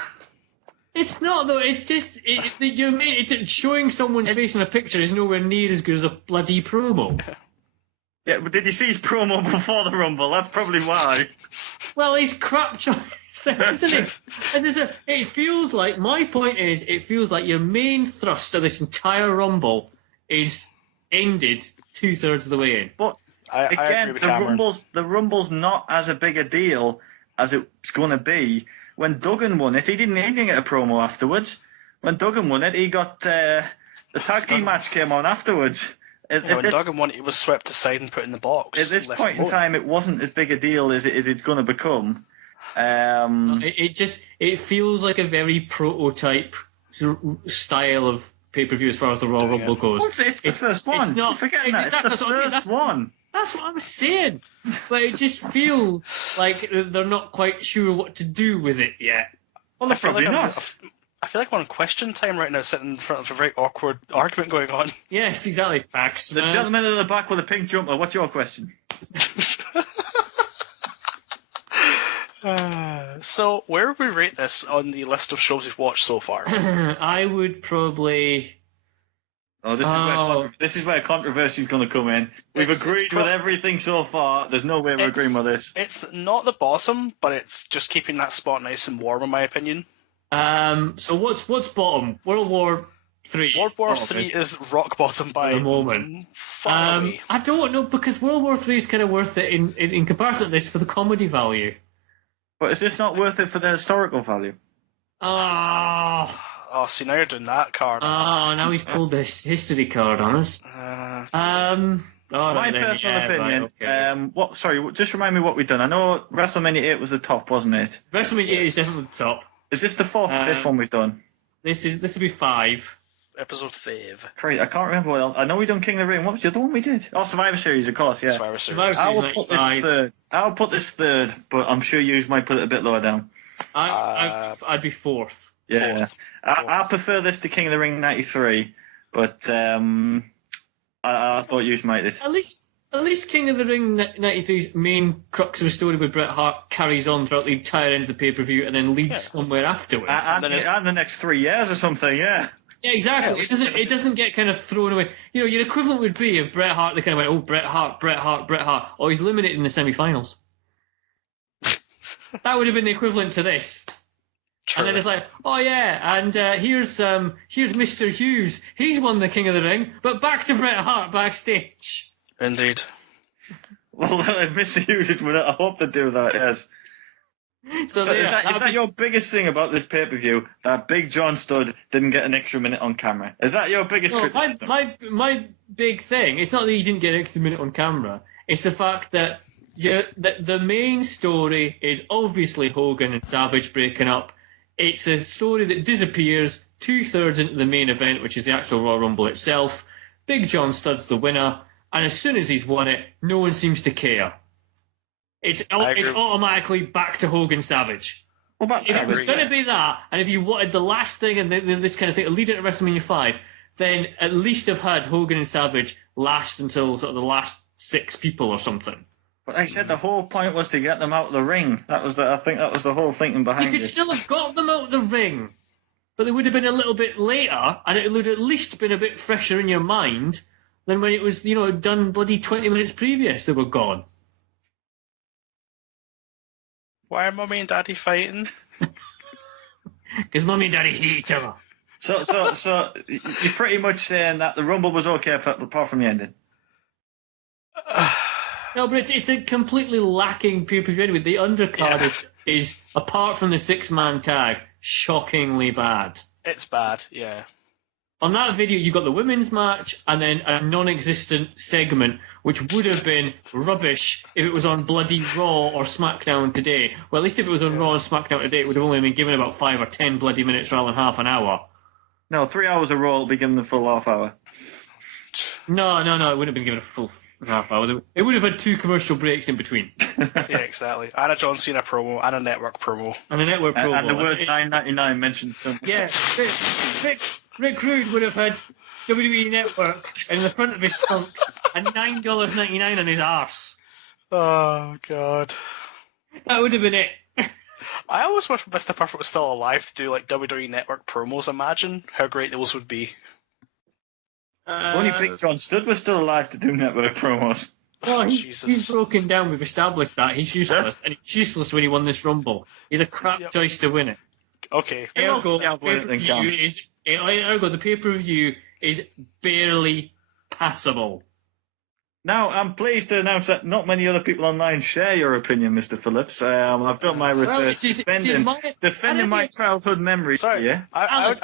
It's not though. It's just it's showing someone's face in a picture is nowhere near as good as a bloody promo. Yeah, but did you see his promo before the Rumble? That's probably why. Well, he's crap choice, isn't it? It feels like, my point is, it feels like your main thrust of this entire Rumble is ended 2/3 of the way in. But again, the Rumble's not as a big a deal as it's going to be. When Duggan won it, he didn't get a promo afterwards. When Duggan won it, he got the tag team match came on afterwards. When Duggan won it, he was swept aside and put in the box. At this point in time, it wasn't as big a deal as it's going to become. It feels like a very prototype style of pay-per-view as far as the Royal Rumble goes. It's the first one. It's not. You're forgetting that. It's the first one. That's what I'm saying. But it just feels like they're not quite sure what to do with it yet. Well, they're probably not. I feel like we're on question time right now, sitting in front of a very awkward argument going on. Yes, exactly. The gentleman in the back with a pink jumper, what's your question? So, where would we rate this on the list of shows we've watched so far? I would probably... Oh, this is where controversy is going to come in. We've agreed with everything so far. There's no way we're agreeing with this. It's not the bottom, but it's just keeping that spot nice and warm, in my opinion. So what's bottom? World War III. World War III is rock bottom by the moment. I don't know, because World War III is kind of worth it in comparison to this for the comedy value. But is this not worth it for the historical value? Oh, see, now you're doing that card. Oh, now he's pulled this history card on us. My personal opinion. Right, okay. Sorry, just remind me what we've done. I know WrestleMania 8 was the top, wasn't it? WrestleMania 8 is definitely the top. Is this the fourth or fifth one we've done? This will be 5. Episode 5. Great, I can't remember what else. I know we done King of the Ring. What was the other one we did? Oh, Survivor Series, of course, yeah. Survivor Series. I will put this third. I'll put this third, but I'm sure you might put it a bit lower down. I'd be 4th. Yeah. Fourth. I prefer this to King of the Ring 93, but I thought you might it. At least King of the Ring 93's main crux of the story with Bret Hart carries on throughout the entire end of the pay-per-view and then leads somewhere afterwards. And the next 3 years or something, yeah. Yeah, exactly. It doesn't get kind of thrown away. You know, your equivalent would be if Bret Hart, they kind of went, oh, Bret Hart. Oh, he's eliminated in the semi-finals. That would have been the equivalent to this. True. And then it's like, oh yeah, and here's Mr. Hughes. He's won the King of the Ring, but back to Bret Hart backstage. Indeed. Well, if Mr. Hughes would, I hope they do that. Yes. So is that your biggest thing about this pay-per-view? That Big John Studd didn't get an extra minute on camera. Is that your biggest criticism? My big thing. It's not that he didn't get an extra minute on camera. It's the fact that the main story is obviously Hogan and Savage breaking up. It's a story that disappears 2/3 into the main event, which is the actual Royal Rumble itself. Big John Studd's the winner, and as soon as he's won it, no one seems to care. It's automatically back to Hogan Savage. If it was going to be that, and if you wanted the last thing and this kind of thing, lead into WrestleMania 5, then at least have had Hogan and Savage last until sort of the last 6 people or something. But I said the whole point was to get them out of the ring. I think that was the whole thinking behind it. You could still have got them out of the ring, but they would have been a little bit later, and it would have at least been a bit fresher in your mind than when it was, done bloody 20 minutes previous. They were gone. Why are Mummy and Daddy fighting? Because Mummy and Daddy hate each other. So you're pretty much saying that the Rumble was okay apart from the ending. No, but it's a completely lacking pay-per-view anyway. The undercard is, apart from the 6-man tag, shockingly bad. It's bad, yeah. On that video, you got the women's match and then a non-existent segment, which would have been rubbish if it was on bloody Raw or SmackDown today. Well, at least if it was on Raw and SmackDown today, it would have only been given about 5 or 10 bloody minutes rather than half an hour. No, 3 hours of Raw will be given the full half hour. No, it wouldn't have been given a full half hour. It would have had 2 commercial breaks in between. Yeah, exactly. And a John Cena promo, and a network promo. And a network promo. And the word $9.99 mentioned something. Yeah, Rick Rude would have had WWE Network in the front of his trunk and $9.99 on his arse. Oh, God. That would have been it. I always wish Mr. Perfect was still alive to do like WWE Network promos. Imagine how great those would be. Only Big John Studd was still alive to do network promos. Oh, he's broken down. We've established that. He's useless. And he's useless when he won this Rumble. He's a crap choice to win it. Okay. Ergo, the pay-per-view is barely passable. Now, I'm pleased to announce that not many other people online share your opinion, Mr. Phillips. I've done my research defending my childhood memories here. I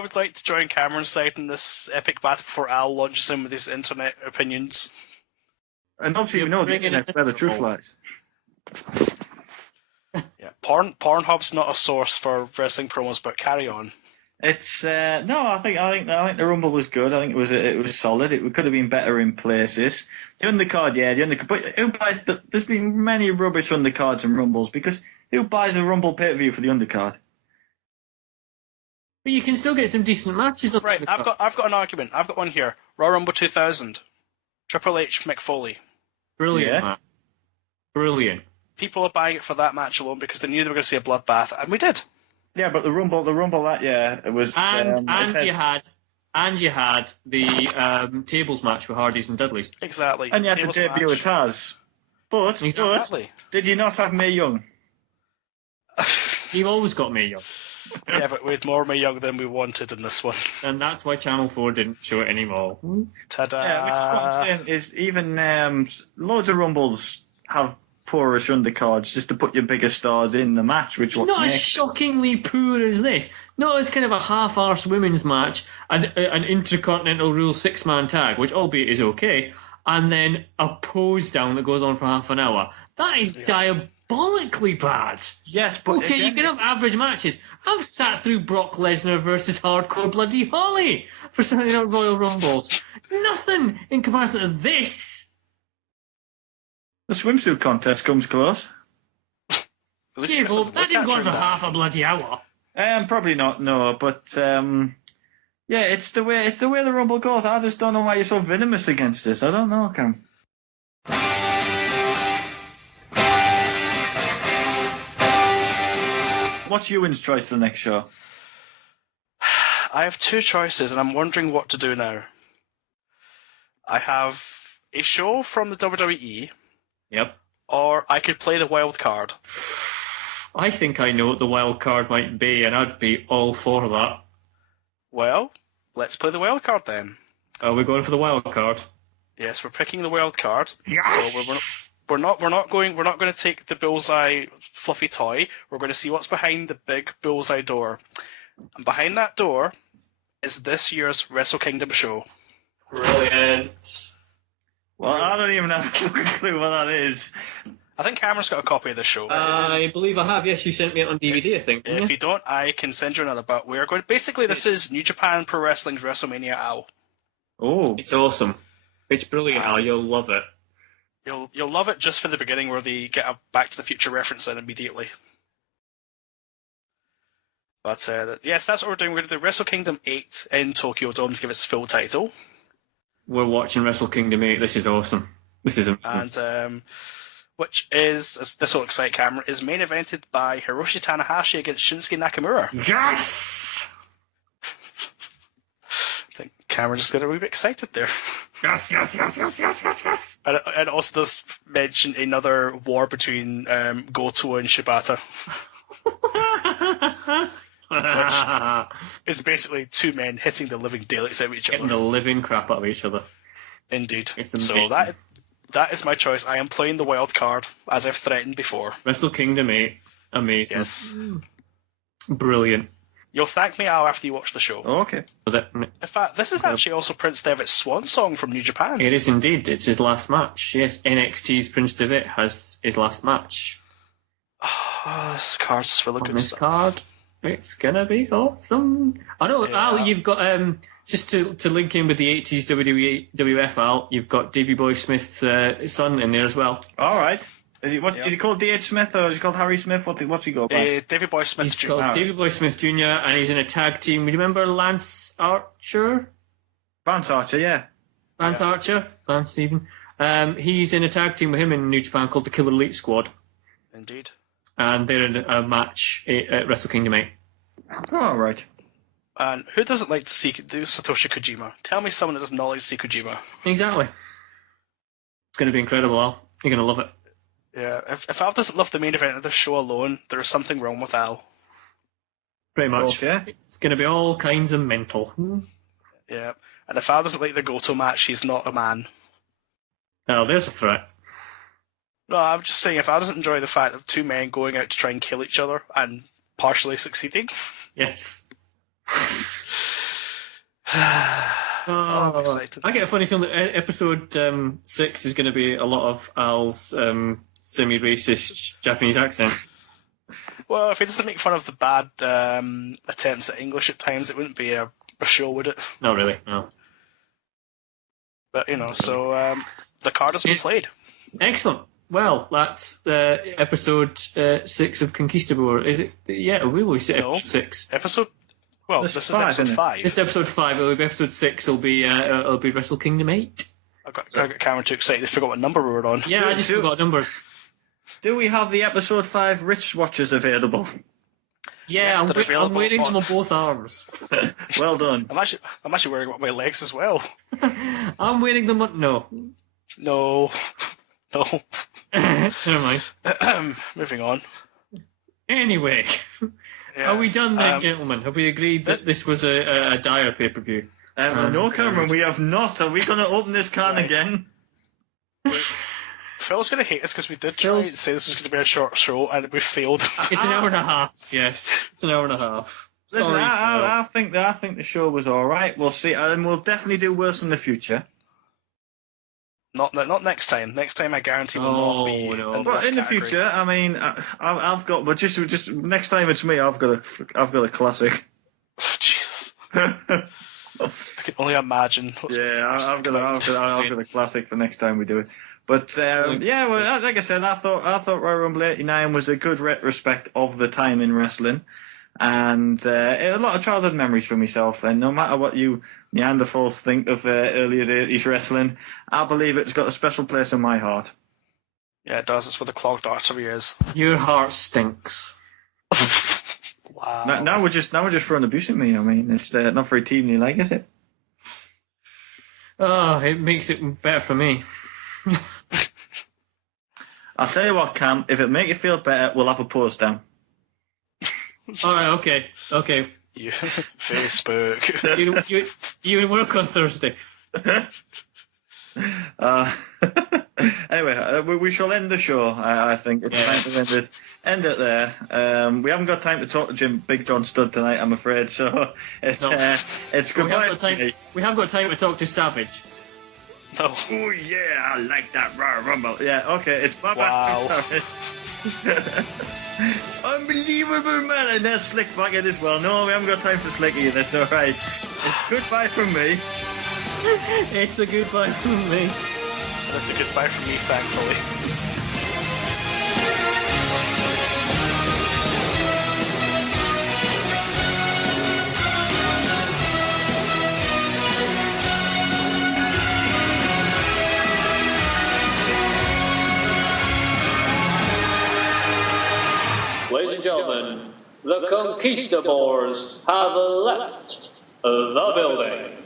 would like to join Cameron's side in this epic battle before Al launches in with his internet opinions. And obviously we know the internet's where the truth lies. Yeah, Pornhub's not a source for wrestling promos, but carry on. It's no, I think the Rumble was good. I think it was solid. It could have been better in places. The undercard, but there's been many rubbish undercards and Rumbles because who buys a Rumble pay-per-view for the undercard? But you can still get some decent matches. Right, I've got an argument. I've got one here. Royal Rumble 2000, Triple H, Mick Foley. Brilliant. Yes. Brilliant. People are buying it for that match alone because they knew they were going to see a bloodbath, and we did. Yeah, but the Rumble that year it was. You had the tables match with Hardys and Dudleys. Exactly. And you had the debut of Taz. But did you not have Mae Young? You've always got Mae Young. Yeah, but we had more Mae Young than we wanted in this one. And that's why Channel 4 didn't show it anymore. Ta-da! Yeah, which is what I'm saying is even loads of Rumbles have poorish undercards just to put your biggest stars in the match, which not as shockingly poor as this. Not as kind of a half-arse women's match, and an Intercontinental Rule 6-man tag, which albeit is okay, and then a pose down that goes on for half an hour. That is diabolically bad. Yes, but okay, you can have average matches. I've sat through Brock Lesnar versus Hardcore Bloody Holly for something like Royal Rumbles. Nothing in comparison to this. The swimsuit contest comes close. Yeah, well, that didn't go on for half a bloody hour. Probably not, no. But yeah, it's the way the Rumble goes. I just don't know why you're so venomous against this. I don't know, Cam. What's Ewan's choice for the next show? I have 2 choices, and I'm wondering what to do now. I have a show from the WWE. Yep. Or I could play the wild card. I think I know what the wild card might be, and I'd be all for that. Well, let's play the wild card then. Are we going for the wild card? Yes, we're picking the wild card. Yes. So we're not going to take the bullseye fluffy toy. We're going to see what's behind the big bullseye door. And behind that door is this year's Wrestle Kingdom show. Brilliant. Well, I don't even have a clue what that is. I think Cameron's got a copy of the show. I believe I have. Yes, you sent me it on DVD, I think. If you don't, I can send you another. But we're going. Basically, this is New Japan Pro Wrestling's WrestleMania Al. Oh, it's awesome. It's brilliant, Al. You'll love it. You'll love it just for the beginning, where they get a Back to the Future reference in immediately. But yes, that's what we're doing. We're going to do Wrestle Kingdom 8 in Tokyo Dome to give its full title. We're watching Wrestle Kingdom 8. This is awesome. This is amazing. And which is, this will excite Cameron, is main evented by Hiroshi Tanahashi against Shinsuke Nakamura. Yes! I think Cameron just got a wee bit excited there. Yes. And also does mention another war between Goto and Shibata. Which is basically 2 men hitting the living daylights out of each other. Getting the living crap out of each other. Indeed. So that is my choice. I am playing the wild card, as I've threatened before. Wrestle Kingdom 8. Amazing. Yes. Brilliant. You'll thank me, Al, after you watch the show. Oh, okay. In fact, this is actually also Prince Devitt's swan song from New Japan. It is indeed. It's his last match. Yes, NXT's Prince Devitt has his last match. This card's full of good this stuff. Card. It's gonna be awesome. I know, Yeah. Al, you've got just to link in with the 80s WWF, Al, you've got Davey Boy Smith's son in there as well. All right. Is he called D.H. Smith or is he called Harry Smith? What's he called by? David Boy Smith He's Jr. called Davey Boy Smith Jr. and he's in a tag team. Do you remember Lance Archer? Vance Archer, yeah. Lance Stephen. He's in a tag team with him in New Japan called the Killer Elite Squad. Indeed. And they're in a match at Wrestle Kingdom 8. All right. And who doesn't like to see Satoshi Kojima? Tell me someone that does not like to see Kojima. Exactly. It's going to be incredible, Al. You're going to love it. Yeah, if Al doesn't love the main event of the show alone, there is something wrong with Al. Pretty much. Okay. It's going to be all kinds of mental. Yeah, and if Al doesn't like the Goto match, he's not a man. Oh, there's a threat. No, I'm just saying, if Al doesn't enjoy the fact of two men going out to try and kill each other and partially succeeding. Yes. I'm excited. I get a funny feeling that episode 6 is going to be a lot of Al's semi-racist Japanese accent. Well, if he doesn't make fun of the bad attempts at English at times, it wouldn't be a show, would it? Not really, no. But, so the card has been played. Excellent. Well, that's episode 6 of Conquistador. Is it? Yeah, we will say episode 6. Well, This this is is five, episode isn't it? 5. This is episode 5. It'll be episode 6. It'll be Wrestle Kingdom 8. I got Cameron too excited. They forgot what number we were on. Yeah, I just forgot numbers. Do we have the episode 5 wristwatches available? Yeah, Yes, they're I'm available wearing on- them on both arms. Well done. I'm actually wearing them on my legs as well. I'm wearing them on... No. No. Never mind. Moving on. Anyway, Yeah. are we done then, gentlemen? Have we agreed that this was a dire pay-per-view? No, Cameron, we have not. Are we going to open this can again? Phil's going to hate us because we did try and say this was going to be a short show and we failed. It's an hour and a half, yes. It's an hour and a half. Listen, Sorry, I think the show was all right. We'll see, and we'll definitely do worse in the future. Not next time. Next time, I guarantee will not be. no. But in the future, I mean, I've got. But just next time it's me. I've got a classic. Jesus. I can only imagine. I've got a classic for next time we do it. But well, like I said, I thought Royal Rumble '89 was a good retrospect of the time in wrestling, and a lot of childhood memories for myself. And no matter what you Neanderthals think of earlier '80s wrestling, I believe it's got a special place in my heart. Yeah, it does. It's where the clogged artery is. Your heart stinks. Wow. Now we're just throwing abuse at me. I mean, it's not very teamly like, is it? Oh, it makes it better for me. I'll tell you what, Cam. If it make you feel better, we'll have a pause down. All right, okay. You, Facebook. You work on Thursday. Anyway, we shall end the show. I think it's time to end it there. We haven't got time to talk to Big John Studd tonight, I'm afraid. So it's goodbye. We have got time to talk to Savage. No. Oh yeah, I like that Royal Rumble. Yeah, okay, it's bye-bye. Wow. Unbelievable, man. And there's Slick Bucket as well. No, we haven't got time for Slick either. That's all right. It's goodbye from me. It's a goodbye from me. That's a goodbye from me, thankfully. Ladies and gentlemen, the Conquistabores have left the building.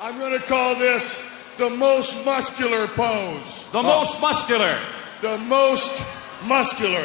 I'm going to call this the most muscular pose. The most muscular. The most muscular.